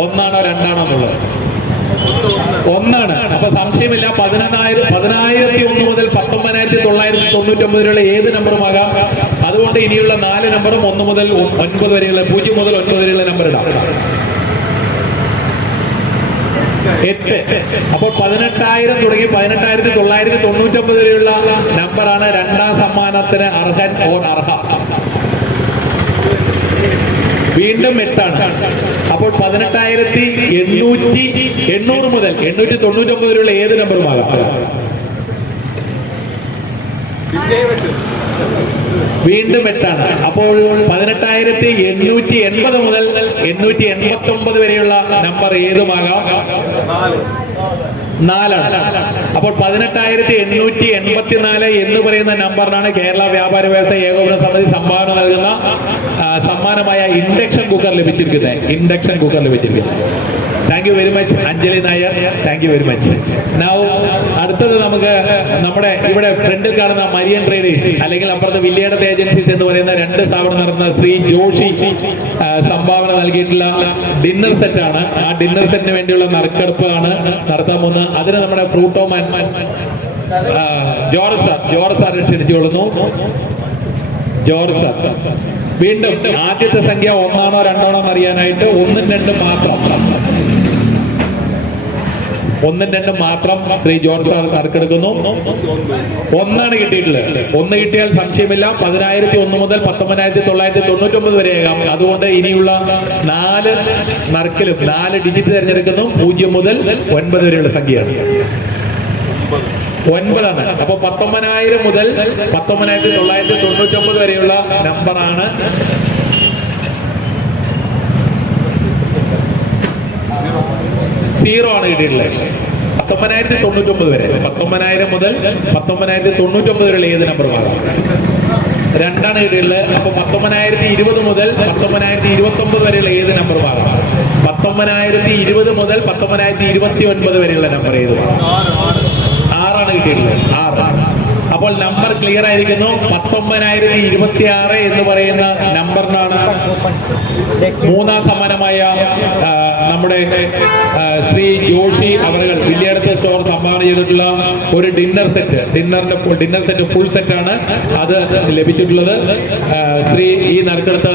1-ആണോ 2-ആണോ എന്നുള്ളത് 1-ആണ്. അപ്പൊ സംശയമില്ല, 10,001 മുതൽ 19,999 വരെയുള്ള ഏത് നമ്പറുമാകാം. അതുകൊണ്ട് ഇനിയുള്ള 4 നമ്പറും 1 മുതൽ 9 വരെയുള്ള 0 മുതൽ 9 വരെയുള്ള നമ്പർ ഇടാം. 8. അപ്പോൾ 18,000 തുടങ്ങി 18,999 വരെയുള്ള നമ്പറാണ് രണ്ടാം സമ്മാനത്തിന് അർഹൻ ഓർ അർഹ. വീണ്ടും 8 ആണ്. അപ്പോൾ 18,800 മുതൽ 899 വരെയുള്ള ഏത് നമ്പറുമാകാം. വീണ്ടും 8 ആണ്. അപ്പോൾ 18,880 മുതൽ 889 വരെയുള്ള നമ്പർ ഏതുമാകാം. 4 ആണ്. അപ്പോൾ 18,884 എന്ന് പറയുന്ന നമ്പറിനാണ് കേരള വ്യാപാര വ്യവസായ ഏകോപന സമിതി സംഭാവന നൽകുന്ന സമ്മാനമായ ഇൻഡക്ഷൻ കുക്കർ ലഭിച്ചിരിക്കുന്നത്. Thank you very much Anjali Nair, thank you very much. Now അടുത്തത് നമുക്ക് നമ്മുടെ ഇവിടെ ഫ്രണ്ടിൽ കാണുന്ന മരിയൻ ട്രേഡേഴ്സ് അല്ലെങ്കിൽ അപ്പുറത്ത് വില്ലേടത്ത് ഏജൻസീസ് എന്ന് പറയുന്ന 2 സ്ഥാപനം നടത്തുന്ന ശ്രീ ജോഷി സംഭാവന നൽകിയിട്ടുള്ള ഡിന്നർ സെറ്റാണ്. ആ ഡിന്നർ സെറ്റിന് വേണ്ടിയുള്ള നറുക്കെടുപ്പാണ് നടത്താൻ പോകുന്നത്. അതിന് നമ്മുടെ ഫ്രൂട്ടോമാൻ ജോർജ് സാർ ക്ഷണിച്ചുകൊള്ളുന്നു. ജോർജ് സാർ വീണ്ടും ആദ്യത്തെ സംഖ്യ 1-ആണോ 2-ആണോ അറിയാനായിട്ട് 1-ഉം 2-ഉം മാത്രം 1-ഉം 2-ഉം മാത്രം ശ്രീ ജോർജ് സാർ നറുക്കെടുക്കുന്നു. 1-ആണ് കിട്ടിയിട്ടുള്ളത്. 1 കിട്ടിയാൽ സംശയമില്ല, 10,001 മുതൽ 19,999 വരെയാകാം. അതുകൊണ്ട് ഇനിയുള്ള 4 നറുക്കിലും 4 ഡിജിറ്റ് തിരഞ്ഞെടുക്കുന്നു. 0 മുതൽ 9 വരെയുള്ള സംഖ്യയാണ്. 9-ആണ്. അപ്പൊ 19,000 മുതൽ 19,999 വരെയുള്ള നമ്പറാണ് 0 ആണ് കിട്ടിയിട്ടുള്ളത്. 19,099 വരെ 19,000 മുതൽ 19,099 വരെയുള്ള ഏത് നമ്പറുമാകാം. 2-ആണ് കിട്ടിയിട്ടുള്ളത്. അപ്പൊ 19,020 മുതൽ 19,029 വരെയുള്ള ഏത് നമ്പറുമാകാം. 19,020 മുതൽ 19,029 വരെയുള്ള നമ്പർ ഏതുമാകാം. 6-ആണ് കിട്ടിയിട്ടുള്ളത്. 6. അപ്പോൾ നമ്പർ ക്ലിയർ ആയിരിക്കുന്നു. 19,026 എന്ന് പറയുന്ന നമ്പറിനാണ് 3-ാം സമ്മാനമായ നമ്മുടെ ശ്രീ ജോഷി അവർ വില്ലേടത്ത് സ്റ്റോർ സംഭാവന ചെയ്തിട്ടുള്ള ഒരു ഡിന്നർ സെറ്റ് ഫുൾ സെറ്റാണ് അത് ലഭിച്ചിട്ടുള്ളത്. ശ്രീ ഈ നറുക്കെടുത്ത്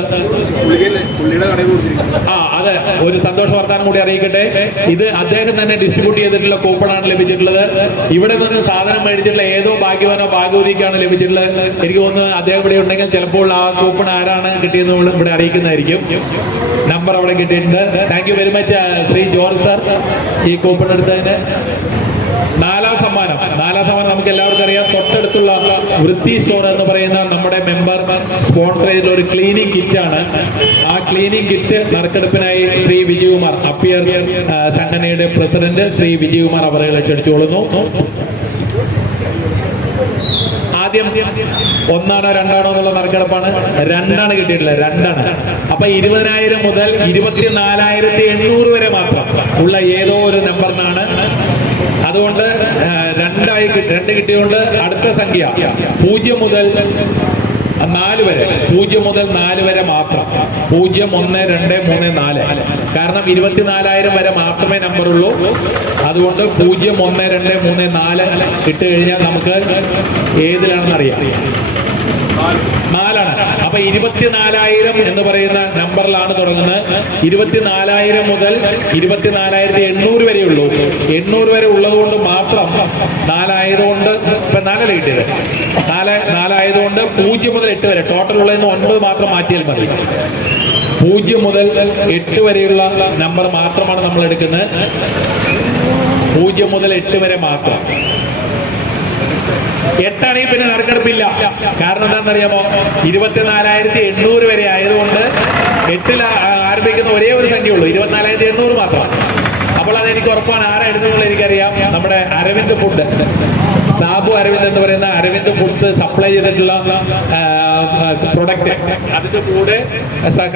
അത് ഒരു സന്തോഷ വർത്താനം കൂടി അറിയിക്കട്ടെ. ഇത് അദ്ദേഹം തന്നെ ഡിസ്ട്രിബ്യൂട്ട് ചെയ്തിട്ടുള്ള കൂപ്പണാണ് ലഭിച്ചിട്ടുള്ളത്. ഇവിടെ നിന്ന് സാധനം മേടിച്ചിട്ടുള്ള ഏതോ ഭാഗ്യവാനോ ഭാഗവതിക്കാണ് ലഭിച്ചിട്ടുള്ളത്. എനിക്ക് തോന്നുന്നു അദ്ദേഹം ഇവിടെ ഉണ്ടെങ്കിൽ ചിലപ്പോൾ ആ കൂപ്പൺ ആരാണ് കിട്ടിയെന്ന് ഇവിടെ അറിയിക്കുന്നതായിരിക്കും. നമ്പർ അവിടെ കിട്ടിയിട്ടുണ്ട്. Thank you very much Shri George sir ഈ കൂപ്പൺ എടുത്തതിന്. 4-ാം സമ്മാനം നമുക്ക് എല്ലാവർക്കും അറിയാം. തൊട്ടടുത്തുള്ള വൃത്തി സ്റ്റോർ എന്ന് പറയുന്ന നമ്മുടെ മെമ്പർ സ്പോൺസർ ചെയ്തിട്ടുള്ള ഒരു ക്ലീനിങ് കിറ്റ് ആണ്. ആ ക്ലീനിങ് കിറ്റ് നറുക്കെടുപ്പിനായി ശ്രീ വിജയകുമാർ അപ്പിയർ സംഘടനയുടെ പ്രസിഡന്റ് ശ്രീ വിജയകുമാർ അവരെ ക്ഷണിച്ചുകൊള്ളുന്നു. ആദ്യം 1-ആണോ 2-ആണോ എന്നുള്ള നറുക്കെടുപ്പാണ്. 2-ആണ് കിട്ടിയിട്ടുള്ളത്. 2-ആണ്. അപ്പൊ 20,000 മുതൽ 24,800 വരെ മാത്രം ഉള്ള ഏതോ ഒരു നമ്പറിനാണ്. അതുകൊണ്ട് 2 കിട്ടിയതുകൊണ്ട് അടുത്ത സംഖ്യ 0 മുതൽ 4 വരെ 0 മുതൽ 4 വരെ മാത്രം. 0, 1, 2, 3, 4. കാരണം 24,000 വരെ മാത്രമേ നമ്പറുള്ളൂ. അതുകൊണ്ട് 0, 1, 2, 3, 4 ഇട്ട് കഴിഞ്ഞാൽ നമുക്ക് ഏതിലാണെന്ന് അറിയാം. 4-ആണ്. അപ്പൊ 24,000 എന്ന് പറയുന്ന നമ്പറിലാണ് തുടങ്ങുന്നത്. 24,000 മുതൽ 24,800 വരെയുള്ളൂ. 800 വരെ ഉള്ളത് കൊണ്ട് മാത്രം 4 ആയതുകൊണ്ട് ഇപ്പൊ 4 കിട്ടിയത് 4 ആയതുകൊണ്ട് 0 മുതൽ 8 വരെ ടോട്ടൽ ഉള്ളതെന്ന് 9 മാത്രം മാറ്റിയാൽ മതി. 0 മുതൽ 8 വരെയുള്ള നമ്പർ മാത്രമാണ് നമ്മൾ എടുക്കുന്നത്. 0 മുതൽ 8 വരെ മാത്രം. 8 ആണെങ്കിൽ പിന്നെ നറുക്കെടുപ്പില്ല. കാരണം എന്താണെന്നറിയാമോ? 24,800 വരെ ആയതുകൊണ്ട് 8ൽ ആരംഭിക്കുന്ന ഒരേ ഒരു സംഖ്യ ഉള്ളൂ, 24,800 മാത്രം. അപ്പോൾ അതെനിക്ക് ഉറപ്പാണ്. ആരാ എടുത്തുള്ളത് എനിക്കറിയാം. നമ്മുടെ അരവിന്ദ് ഫുഡ്, സാബു അരവിന്ദ് എന്ന് പറയുന്ന അരവിന്ദ് ഫുഡ്സ് സപ്ലൈ ചെയ്തിട്ടുള്ള പ്രൊഡക്റ്റ്, അതിന്റെ കൂടെ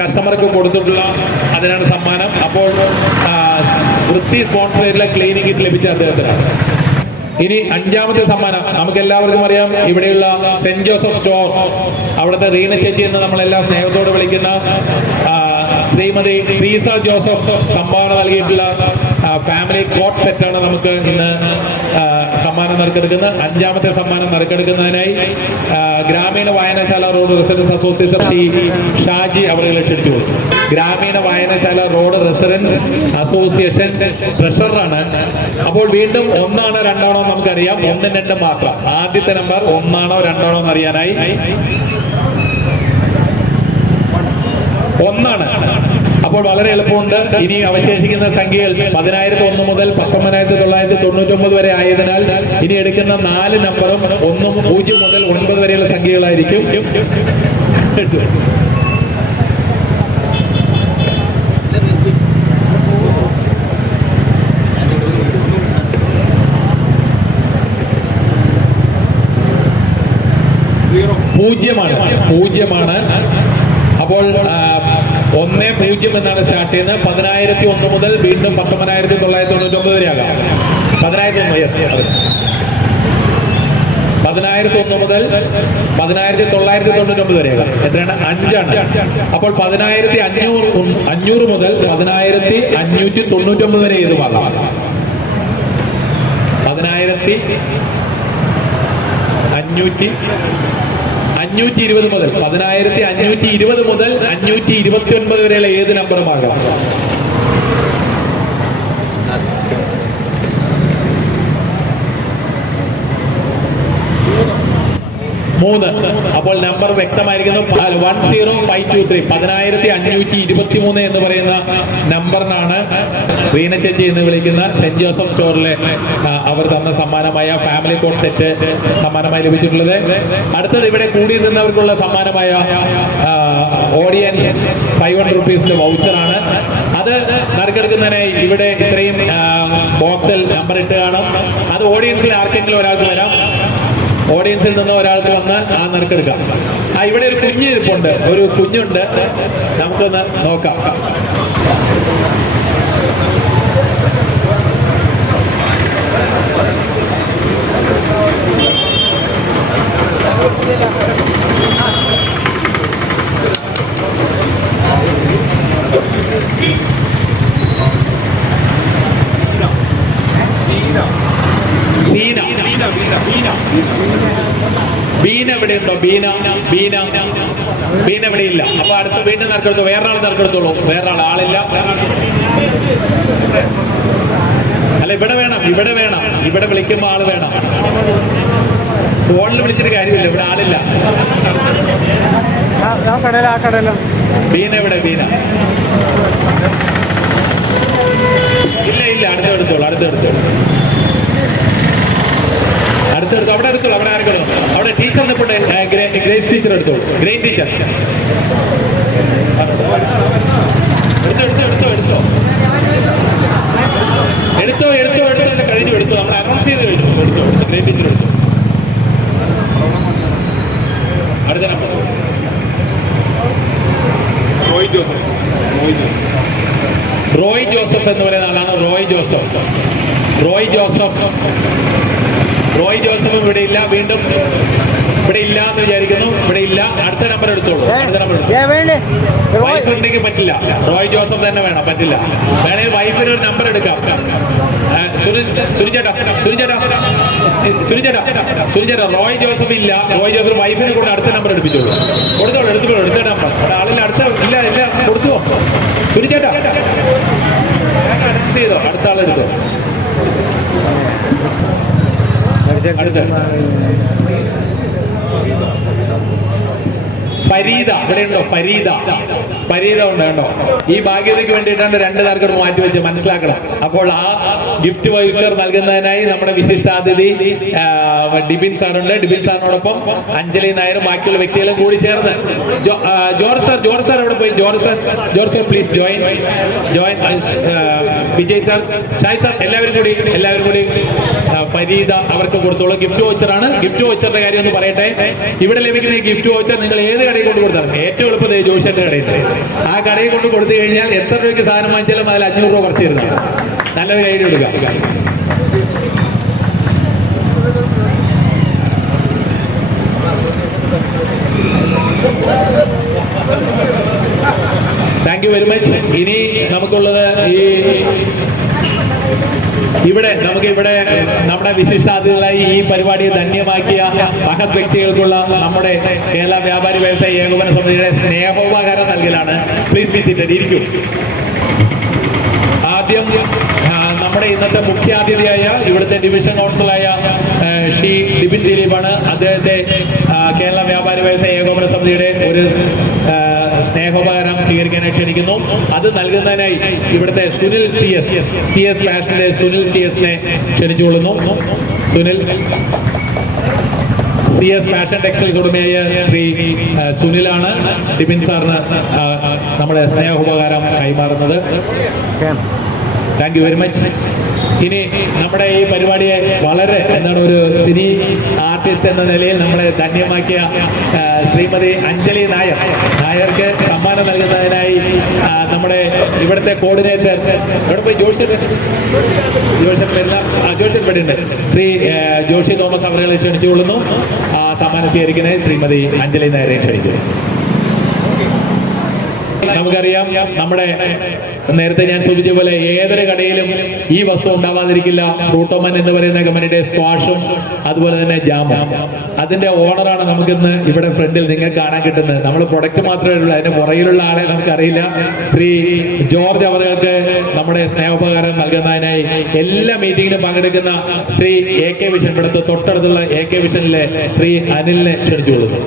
കസ്റ്റമർക്ക് കൊടുത്തിട്ടുള്ള അതിനാണ് സമ്മാനം. അപ്പോൾ വൃത്തി സ്പോൺസർ ചെയ്തിട്ടുള്ള ക്ലീനിങ് കിറ്റ് ലഭിച്ച അദ്ദേഹത്തിനാണ്. ഇനി 5ാമത്തെ സമ്മാനം നമുക്ക് എല്ലാവർക്കും അറിയാം. ഇവിടെയുള്ള സെന്റ് ജോസഫ് സ്റ്റോർ, അവിടുത്തെ റീന ചേച്ചി എന്ന് നമ്മളെല്ലാം സ്നേഹത്തോട് വിളിക്കുന്ന ശ്രീമതി ട്രീസ ജോസഫ് സംഭാവന നൽകിയിട്ടുള്ള ഫാമിലി കോട്ട് സെറ്റാണ് നമുക്ക് ഇന്ന് സമ്മാനം നറുക്കെടുക്കുന്നത്. 5ാമത്തെ സമ്മാനം നറുക്കെടുക്കുന്നതിനായി ഗ്രാമീണ വായനശാല റോഡ് റെസിഡൻസ് അസോസിയേഷൻ ഷാജി അവരെ ക്ഷണിച്ചു. ഗ്രാമീണ വായനശാല റോഡ് റെസിഡൻസ് അസോസിയേഷൻ ട്രഷററാണ്. അപ്പോൾ വീണ്ടും 1 ആണോ 2 ആണോ നമുക്കറിയാം. 1ഉം 2ഉം മാത്രം. ആദ്യത്തെ നമ്പർ 1 ആണോ 2 ആണോ എന്ന് അറിയാനായി 1 ആണ്. അപ്പോൾ വളരെ എളുപ്പമുണ്ട്. ഇനി അവശേഷിക്കുന്ന സംഖ്യകൾ 10,001 മുതൽ 19,999 വരെ ആയതിനാൽ ഇനി എടുക്കുന്ന 4 നമ്പറും 1, 0 മുതൽ 9 വരെയുള്ള സംഖ്യകളായിരിക്കും. പൂജ്യമാണ്. അപ്പോൾ 1-0 എന്നാണ് സ്റ്റാർട്ട് ചെയ്യുന്നത്. 10,001 മുതൽ വീണ്ടും 19,999 വരെ ആകാം. 10,001 മുതൽ 19,999 വരെ ആകാം. എത്രയാണ്? 5 ആണ്. അപ്പോൾ 10,500 മുതൽ 10,599 വരെ ഏതുമാകാം. 520 മുതൽ 10,520 മുതൽ 529 വരെയുള്ള ഏത് നമ്പറുമാകാം. 3. അപ്പോൾ നമ്പർ വ്യക്തമായിരിക്കുന്നു. 10523 10,523 എന്ന് പറയുന്ന നമ്പറിനാണ് റീന ചേച്ചി എന്ന് വിളിക്കുന്ന സെന്റ് ജോസഫ് സ്റ്റോറിലെ അവർ തന്ന സമ്മാനമായ ഫാമിലി കോട്ട് സെറ്റ് സമ്മാനമായി ലഭിച്ചിട്ടുള്ളത്. അടുത്തത് ഇവിടെ കൂടി നിന്നവർക്കുള്ള സമ്മാനമായ ഓഡിയൻസ് 500 റുപ്പീസിന്റെ വൗച്ചറാണ്. അത് നറുക്കെടുക്കുന്നതിനായി ഇവിടെ ഇത്രയും ബോക്സിൽ നമ്പർ ഇട്ട് കാണും. അത് ഓഡിയൻസിൽ ആർക്കെങ്കിലും ഒരാൾക്ക് വരാം. ഓഡിയൻസിൽ നിന്ന് ഒരാൾക്ക് വന്ന് ആ നറുക്കെടുക്കാം. ഇവിടെ ഒരു കുഞ്ഞ് ഇരിപ്പുണ്ട്, ഒരു കുഞ്ഞുണ്ട്, നമുക്കൊന്ന് നോക്കാം. ബീന എവിടെ ഉണ്ടോ? ബീന എവിടെ ഇല്ല. അപ്പൊ അടുത്ത് വീണ്ടും നറുക്കെടുത്തു. വേറൊരാൾ നറുക്കെടുത്തോളൂ. വേറൊരാൾ ആളില്ല. അല്ല, ഇവിടെ വേണം. ഇവിടെ വിളിക്കുമ്പോ ആള് വേണം. ഫോണിൽ വിളിച്ചിട്ട് കാര്യമില്ല. ഇവിടെ ആളില്ല. ബീന എവിടെ? ബീന ഇല്ല. അടുത്തെടുത്തോളൂ. അവിടെ എടുത്തോളൂ. അവിടെ ആരെങ്കിലും അവിടെ ടീച്ചർ നിൽപ്പുണ്ട്. ഗ്രേസ് ടീച്ചർ എടുത്തോളൂ. ഗ്രേറ്റ് ടീച്ചർ എടുത്തോ കഴിഞ്ഞു. എടുത്തു. നമ്മൾ അനൗൺസ് ചെയ്ത് കഴിഞ്ഞു. എടുത്തോ. ഗ്രേറ്റ് ടീച്ചർ എടുത്തു. അടുത്ത നമ്പർ റോയ് ജോസഫ് എന്ന് പറയുന്ന ആളാണ്. റോയ് ജോസഫ് ഇവിടെ ഇല്ല. വീണ്ടും ഇവിടെ ഇല്ല എന്ന് വിചാരിക്കുന്നു. ഇവിടെ ഇല്ല. അടുത്ത നമ്പർ എടുത്തോളൂ. വൈഫ് ഉണ്ടെങ്കിൽ പറ്റില്ല. റോയ് ജോസഫ് തന്നെ വേണം. പറ്റില്ല. വേണമെങ്കിൽ വൈഫിന് ഒരു നമ്പർ എടുക്കാം. സുനിചേട്ടാ റോയ് ജോസഫ് ഇല്ല. റോയ് ജോസഫ് വൈഫിനെ കൊണ്ട് അടുത്ത നമ്പർ എടുപ്പിച്ചോളൂ. എടുത്ത നമ്പർ അവിടെ ആളില്ല. അടുത്ത ഇല്ല കൊടുത്തുവോ സുനിചേട്ടാ? ചെയ്തോ. അടുത്ത ആളെടുത്തോ. അടുത്ത് ഫരീദ ഇവിടെ ഉണ്ടോ? ഫരീദ ഉണ്ട് കേട്ടോ. ഈ ഭാഗ്യതയ്ക്ക് വേണ്ടിയിട്ടാണ് 2 പേർക്കും മാറ്റി വെച്ച് മനസ്സിലാക്കണം. അപ്പോൾ ആ ഗിഫ്റ്റ് വൗച്ചർ നൽകുന്നതിനായി നമ്മുടെ വിശിഷ്ടാതിഥി ഡിബിൻ സാറുണ്ട്. ഡിബിൻ സാറിനോടൊപ്പം അഞ്ജലി നായരും ബാക്കിയുള്ള വ്യക്തികളും കൂടി ചേർന്ന് ജോർജ് സാർ അവിടെ പോയി. George sir please join. Vijay sir, Shai sir, എല്ലാവരും കൂടി ഫരീദ അവർക്ക് കൊടുത്തോളൂ. ഗിഫ്റ്റ് വൗച്ചറാണ്. ഗിഫ്റ്റ് വൗച്ചറിന്റെ കാര്യം ഒന്ന് പറയട്ടെ. ഇവിടെ ലഭിക്കുന്ന ഈ ഗിഫ്റ്റ് വൗച്ചർ നിങ്ങൾ ഏത് കടയിൽ കൊണ്ട് കൊടുത്താൽ ഏറ്റവും എളുപ്പം ജോഷിന്റെ കടയുണ്ട്. ആ കടയിൽ കൊണ്ട് കൊടുത്തു കഴിഞ്ഞാൽ എത്ര രൂപയ്ക്ക് സാധനം വാങ്ങിച്ചാലും അതിൽ 500 രൂപ കുറച്ച് തരുന്നതാണ്. നല്ലൊരു ഐഡിയ എടുക്കാം. Thank you very much. ഇനി നമുക്കുള്ളത് ഇവിടെ നമ്മുടെ വിശിഷ്ടാതിഥികളായി ഈ പരിപാടിയെ ധന്യമാക്കിയ മഹത് വ്യക്തികൾക്കുള്ള നമ്മുടെ കേരള വ്യാപാരി വ്യവസായി ഏകോപന സമിതിയുടെ സ്നേഹോപഹാരം നൽകലാണ്. Please be seated. ഇരിക്കും. ആദ്യം നമ്മുടെ ഇന്നത്തെ മുഖ്യാതിഥിയായ ഇവിടുത്തെ ഡിവിഷൻ കൗൺസിലായ ശ്രീ ഡിബിൻ ദിലീപാണ്. അദ്ദേഹത്തെ കേരള വ്യാപാരി വ്യവസായി ഏകോപന സമിതിയുടെ ഒരു സ്നേഹോപകാരം സ്വീകരിക്കാനായി ക്ഷണിക്കുന്നു. അത് നൽകുന്നതിനായി ഇവിടുത്തെ സുനിൽ സി എസ് ഫാഷന്റെ സുനിൽ CS-നെ ക്ഷണിച്ചുകൊള്ളുന്നു. സുനിൽ CS ഫാഷൻ ടെക്സ്റ്റൈൽസ് ഉടമയായ ശ്രീ സുനിലാണ് ഡിബിൻ സാറിന് നമ്മുടെ സ്നേഹോപകാരം കൈമാറുന്നത്. Thank you very much. ഇനി നമ്മുടെ ഈ പരിപാടിയെ വളരെ ഒരു സിനി ആർട്ടിസ്റ്റ് എന്ന നിലയിൽ നമ്മളെ ധന്യമാക്കിയ ശ്രീമതി അഞ്ജലി നായർക്ക് സമ്മാനം നൽകുന്നതിനായി നമ്മുടെ ഇവിടുത്തെ കോർഡിനേറ്റർ ഇവിടെ പോയി ജോഷി പെടുണ്ട് ശ്രീ ജോഷി തോമസ് അവരെ ക്ഷണിച്ചുകൊള്ളുന്നു. സമ്മാനം സ്വീകരിക്കുന്നത് ശ്രീമതി അഞ്ജലി നായരെ ക്ഷണിക്കുന്നു. നമുക്കറിയാം, നമ്മുടെ നേരത്തെ ഞാൻ സൂചിപ്പിച്ച പോലെ ഏതൊരു കടയിലും ഈ വസ്തു ഉണ്ടാവാതിരിക്കില്ല. ഫ്രൂട്ടോമൻ എന്ന് പറയുന്ന കമ്പനിയുടെ സ്ക്വാഷും അതുപോലെ തന്നെ ജാമും. അതിന്റെ ഓണറാണ് നമുക്കിന്ന് ഇവിടെ ഫ്രണ്ടിൽ നിങ്ങൾക്ക് കാണാൻ കിട്ടുന്നത്. നമ്മൾ പ്രൊഡക്റ്റ് മാത്രമേ ഉള്ളൂ, അതിന്റെ പുറകിലുള്ള ആളെ നമുക്കറിയില്ല. ശ്രീ ജോർജ് അവർക്ക് നമ്മുടെ സ്നേഹോപകാരം നൽകുന്നതിനായി എല്ലാ മീറ്റിംഗിലും പങ്കെടുക്കുന്ന ശ്രീ AK വിഷൻ, ഇവിടുത്തെ തൊട്ടടുത്തുള്ള AK വിഷനിലെ ശ്രീ അനിലിനെ ക്ഷണിച്ചുകൊള്ളുന്നു.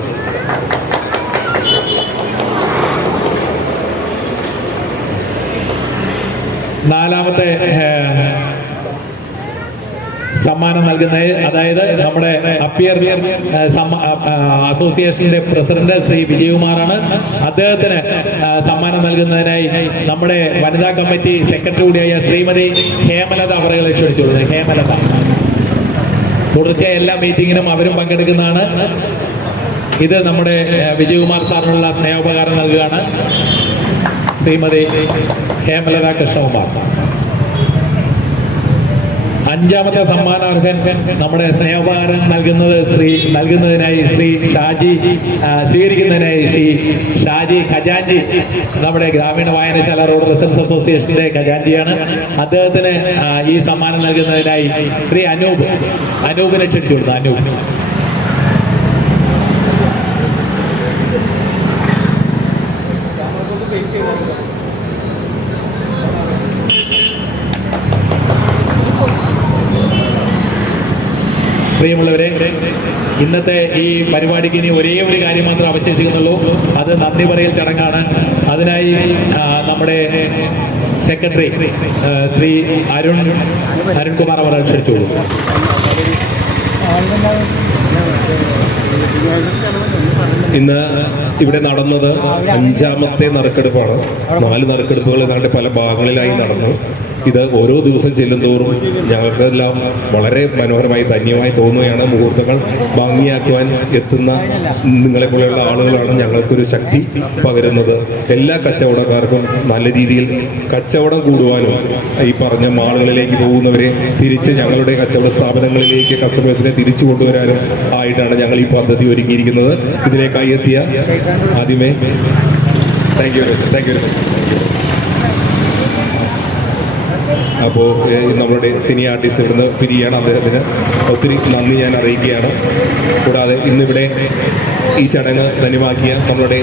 നാലാമത്തെ സമ്മാനം നൽകുന്നത്, അതായത് നമ്മുടെ അപ്പിയർ അസോസിയേഷന്റെ പ്രസിഡന്റ് ശ്രീ വിജയകുമാറാണ്. അദ്ദേഹത്തിന് സമ്മാനം നൽകുന്നതിനായി നമ്മുടെ വനിതാ കമ്മിറ്റി സെക്രട്ടറി കൂടിയായ ശ്രീമതി ഹേമലത അവരെ ക്ഷണിച്ചുകൊള്ളുന്നത്. ഹേമലത തുടർച്ചയായ എല്ലാ മീറ്റിങ്ങിനും അവരും പങ്കെടുക്കുന്നതാണ്. ഇത് നമ്മുടെ വിജയകുമാർ സാറിനുള്ള സ്നേഹോപകാരം നൽകുകയാണ് ശ്രീമതി ഹേമലത കൃഷ്ണകുമാർ. അഞ്ചാമത്തെ സമ്മാനാർഹൻ നമ്മുടെ സ്നേഹോപകാരം നൽകുന്നതിനായി ശ്രീ ഷാജി സ്വീകരിക്കുന്നതിനായി ശ്രീ ഷാജി ഖജാൻജി, നമ്മുടെ ഗ്രാമീണ വായനശാല റോഡ് റെസിഡൻസ് അസോസിയേഷന്റെ ഖജാൻജിയാണ്. അദ്ദേഹത്തിന് ഈ സമ്മാനം നൽകുന്നതിനായി ശ്രീ അനൂപിനെ ക്ഷണിച്ചുകൊടുത്തു. അനൂപ്. പ്രിയമുള്ളവരെ, ഇന്നത്തെ ഈ പരിപാടിക്ക് ഇനി ഒരേ ഒരു കാര്യം മാത്രമേ അവശേഷിക്കുന്നുള്ളൂ. അത് നന്ദി പറയൽ ചടങ്ങാണ്. അതിനായി നമ്മുടെ സെക്രട്ടറി ശ്രീ അരുൺകുമാർ അവർ ക്ഷണിച്ചോളൂ. ഇന്ന് ഇവിടെ നടന്നത് 5ാമത്തെ നറുക്കെടുപ്പാണ്. 4 നറുക്കെടുപ്പുകൾ ഏതാണ്ട് പല ഭാഗങ്ങളിലായി നടന്നു. ഇത് ഓരോ ദിവസം ചെല്ലുന്തോറും ഞങ്ങൾക്കെല്ലാം വളരെ മനോഹരമായി ധന്യമായി തോന്നുകയാണ്. മുഹൂർത്തങ്ങൾ ഭംഗിയാക്കുവാൻ എത്തുന്ന നിങ്ങളെപ്പോലെയുള്ള ആളുകളാണ് ഞങ്ങൾക്കൊരു ശക്തി പകരുന്നത്. എല്ലാ കച്ചവടക്കാർക്കും നല്ല രീതിയിൽ കച്ചവടം കൂടുവാനും ഈ പറഞ്ഞ മാളുകളിലേക്ക് പോകുന്നവരെ തിരിച്ച് ഞങ്ങളുടെ കച്ചവട സ്ഥാപനങ്ങളിലേക്ക് കസ്റ്റമേഴ്സിനെ തിരിച്ചു കൊണ്ടുവരാനും ആയിട്ടാണ് ഞങ്ങൾ ഈ പദ്ധതി ഒരുക്കിയിരിക്കുന്നത്. ഇതിലേക്കായി എത്തിയ ആദ്യമേ താങ്ക് യു. അപ്പോൾ നമ്മളുടെ സിനി ആർട്ടിസ്റ്റ് ഇവിടുന്ന് പിരിയാണ്. അദ്ദേഹത്തിന് ഒത്തിരി നന്ദി ഞാൻ അറിയിക്കുകയാണ്. കൂടാതെ ഇന്നിവിടെ ഈ ചടങ്ങ് ധന്യമാക്കിയ നമ്മളുടെ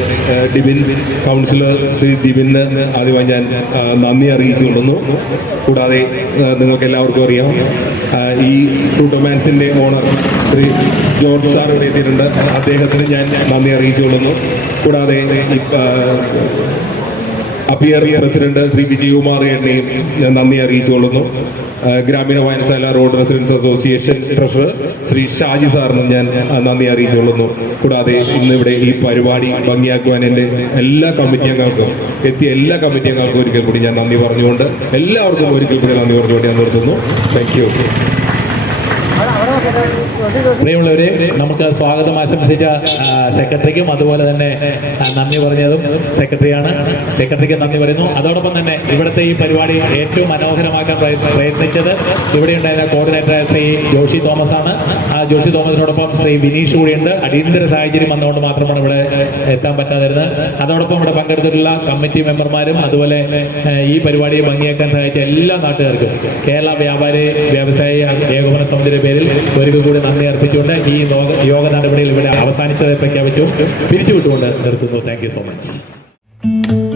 ഡിബിൻ കൗൺസിലർ ശ്രീ ദിബിന് ആദ്യമായി ഞാൻ നന്ദി അറിയിച്ചു കൊള്ളുന്നു. കൂടാതെ നിങ്ങൾക്ക് എല്ലാവർക്കും അറിയാം, ഈ ടൂട്ടോമാൻസിൻ്റെ ഓണർ ശ്രീ ജോർജ് സാർ ഇവിടെ എത്തിയിട്ടുണ്ട്. അദ്ദേഹത്തിന് ഞാൻ നന്ദി അറിയിച്ചുകൊള്ളുന്നു. കൂടാതെ അപ്പിയർ പ്രസിഡന്റ് ശ്രീ വിജയകുമാർ എന്നെയും ഞാൻ നന്ദി അറിയിച്ചുകൊള്ളുന്നു. ഗ്രാമീണ വായനശാല road residence association treasurer Shri Shaji സാറിനും ഞാൻ നന്ദി അറിയിച്ചുകൊള്ളുന്നു. കൂടാതെ ഇന്നിവിടെ ഈ പരിപാടി ഭംഗിയാക്കുവാൻ എൻ്റെ എല്ലാ കമ്മിറ്റി അംഗങ്ങൾക്കും എല്ലാ കമ്മിറ്റി അംഗങ്ങൾക്കും ഒരിക്കൽ കൂടി ഞാൻ നന്ദി പറഞ്ഞുകൊണ്ട് എല്ലാവർക്കും ഒരിക്കൽ കൂടി നന്ദി പറഞ്ഞുകൊണ്ട് ഞാൻ നിർത്തുന്നു. Thank you. പ്രിയമുള്ളവരെ, നമുക്ക് സ്വാഗതം ആശംസിച്ച സെക്രട്ടറിക്കും അതുപോലെ തന്നെ നന്ദി പറഞ്ഞതും സെക്രട്ടറിക്ക് നന്ദി പറയുന്നു. അതോടൊപ്പം തന്നെ ഇവിടുത്തെ ഈ പരിപാടി ഏറ്റവും മനോഹരമാക്കാൻ പ്രയത്നിച്ചത് ഇവിടെ ഉണ്ടായിരുന്ന കോർഡിനേറ്റർ ശ്രീ ജോഷി തോമസ് ആണ്. ആ ജോഷി തോമസിനോടൊപ്പം ശ്രീ വിനീഷ് കൂടിയുണ്ട്. അടിയന്തര സാഹചര്യം വന്നുകൊണ്ട് മാത്രമാണ് ഇവിടെ എത്താൻ പറ്റാതിരുന്നത്. അതോടൊപ്പം ഇവിടെ പങ്കെടുത്തിട്ടുള്ള കമ്മിറ്റി മെമ്പർമാരും അതുപോലെ ഈ പരിപാടിയെ ഭംഗിയാക്കാൻ സഹായിച്ച എല്ലാ നാട്ടുകാർക്കും കേരള വ്യാപാരി വ്യവസായി ഏകോപന സമിതിയുടെ പേരിൽ ഒരിക്കൽ കൂടി നന്ദി അർപ്പിച്ചുകൊണ്ട് ഈ യോഗ നടപടികൾ ഇവിടെ അവസാനിച്ചത് പ്രഖ്യാപിച്ചു പിരിച്ചുവിട്ടുകൊണ്ട് നിർത്തുന്നു. Thank you so much.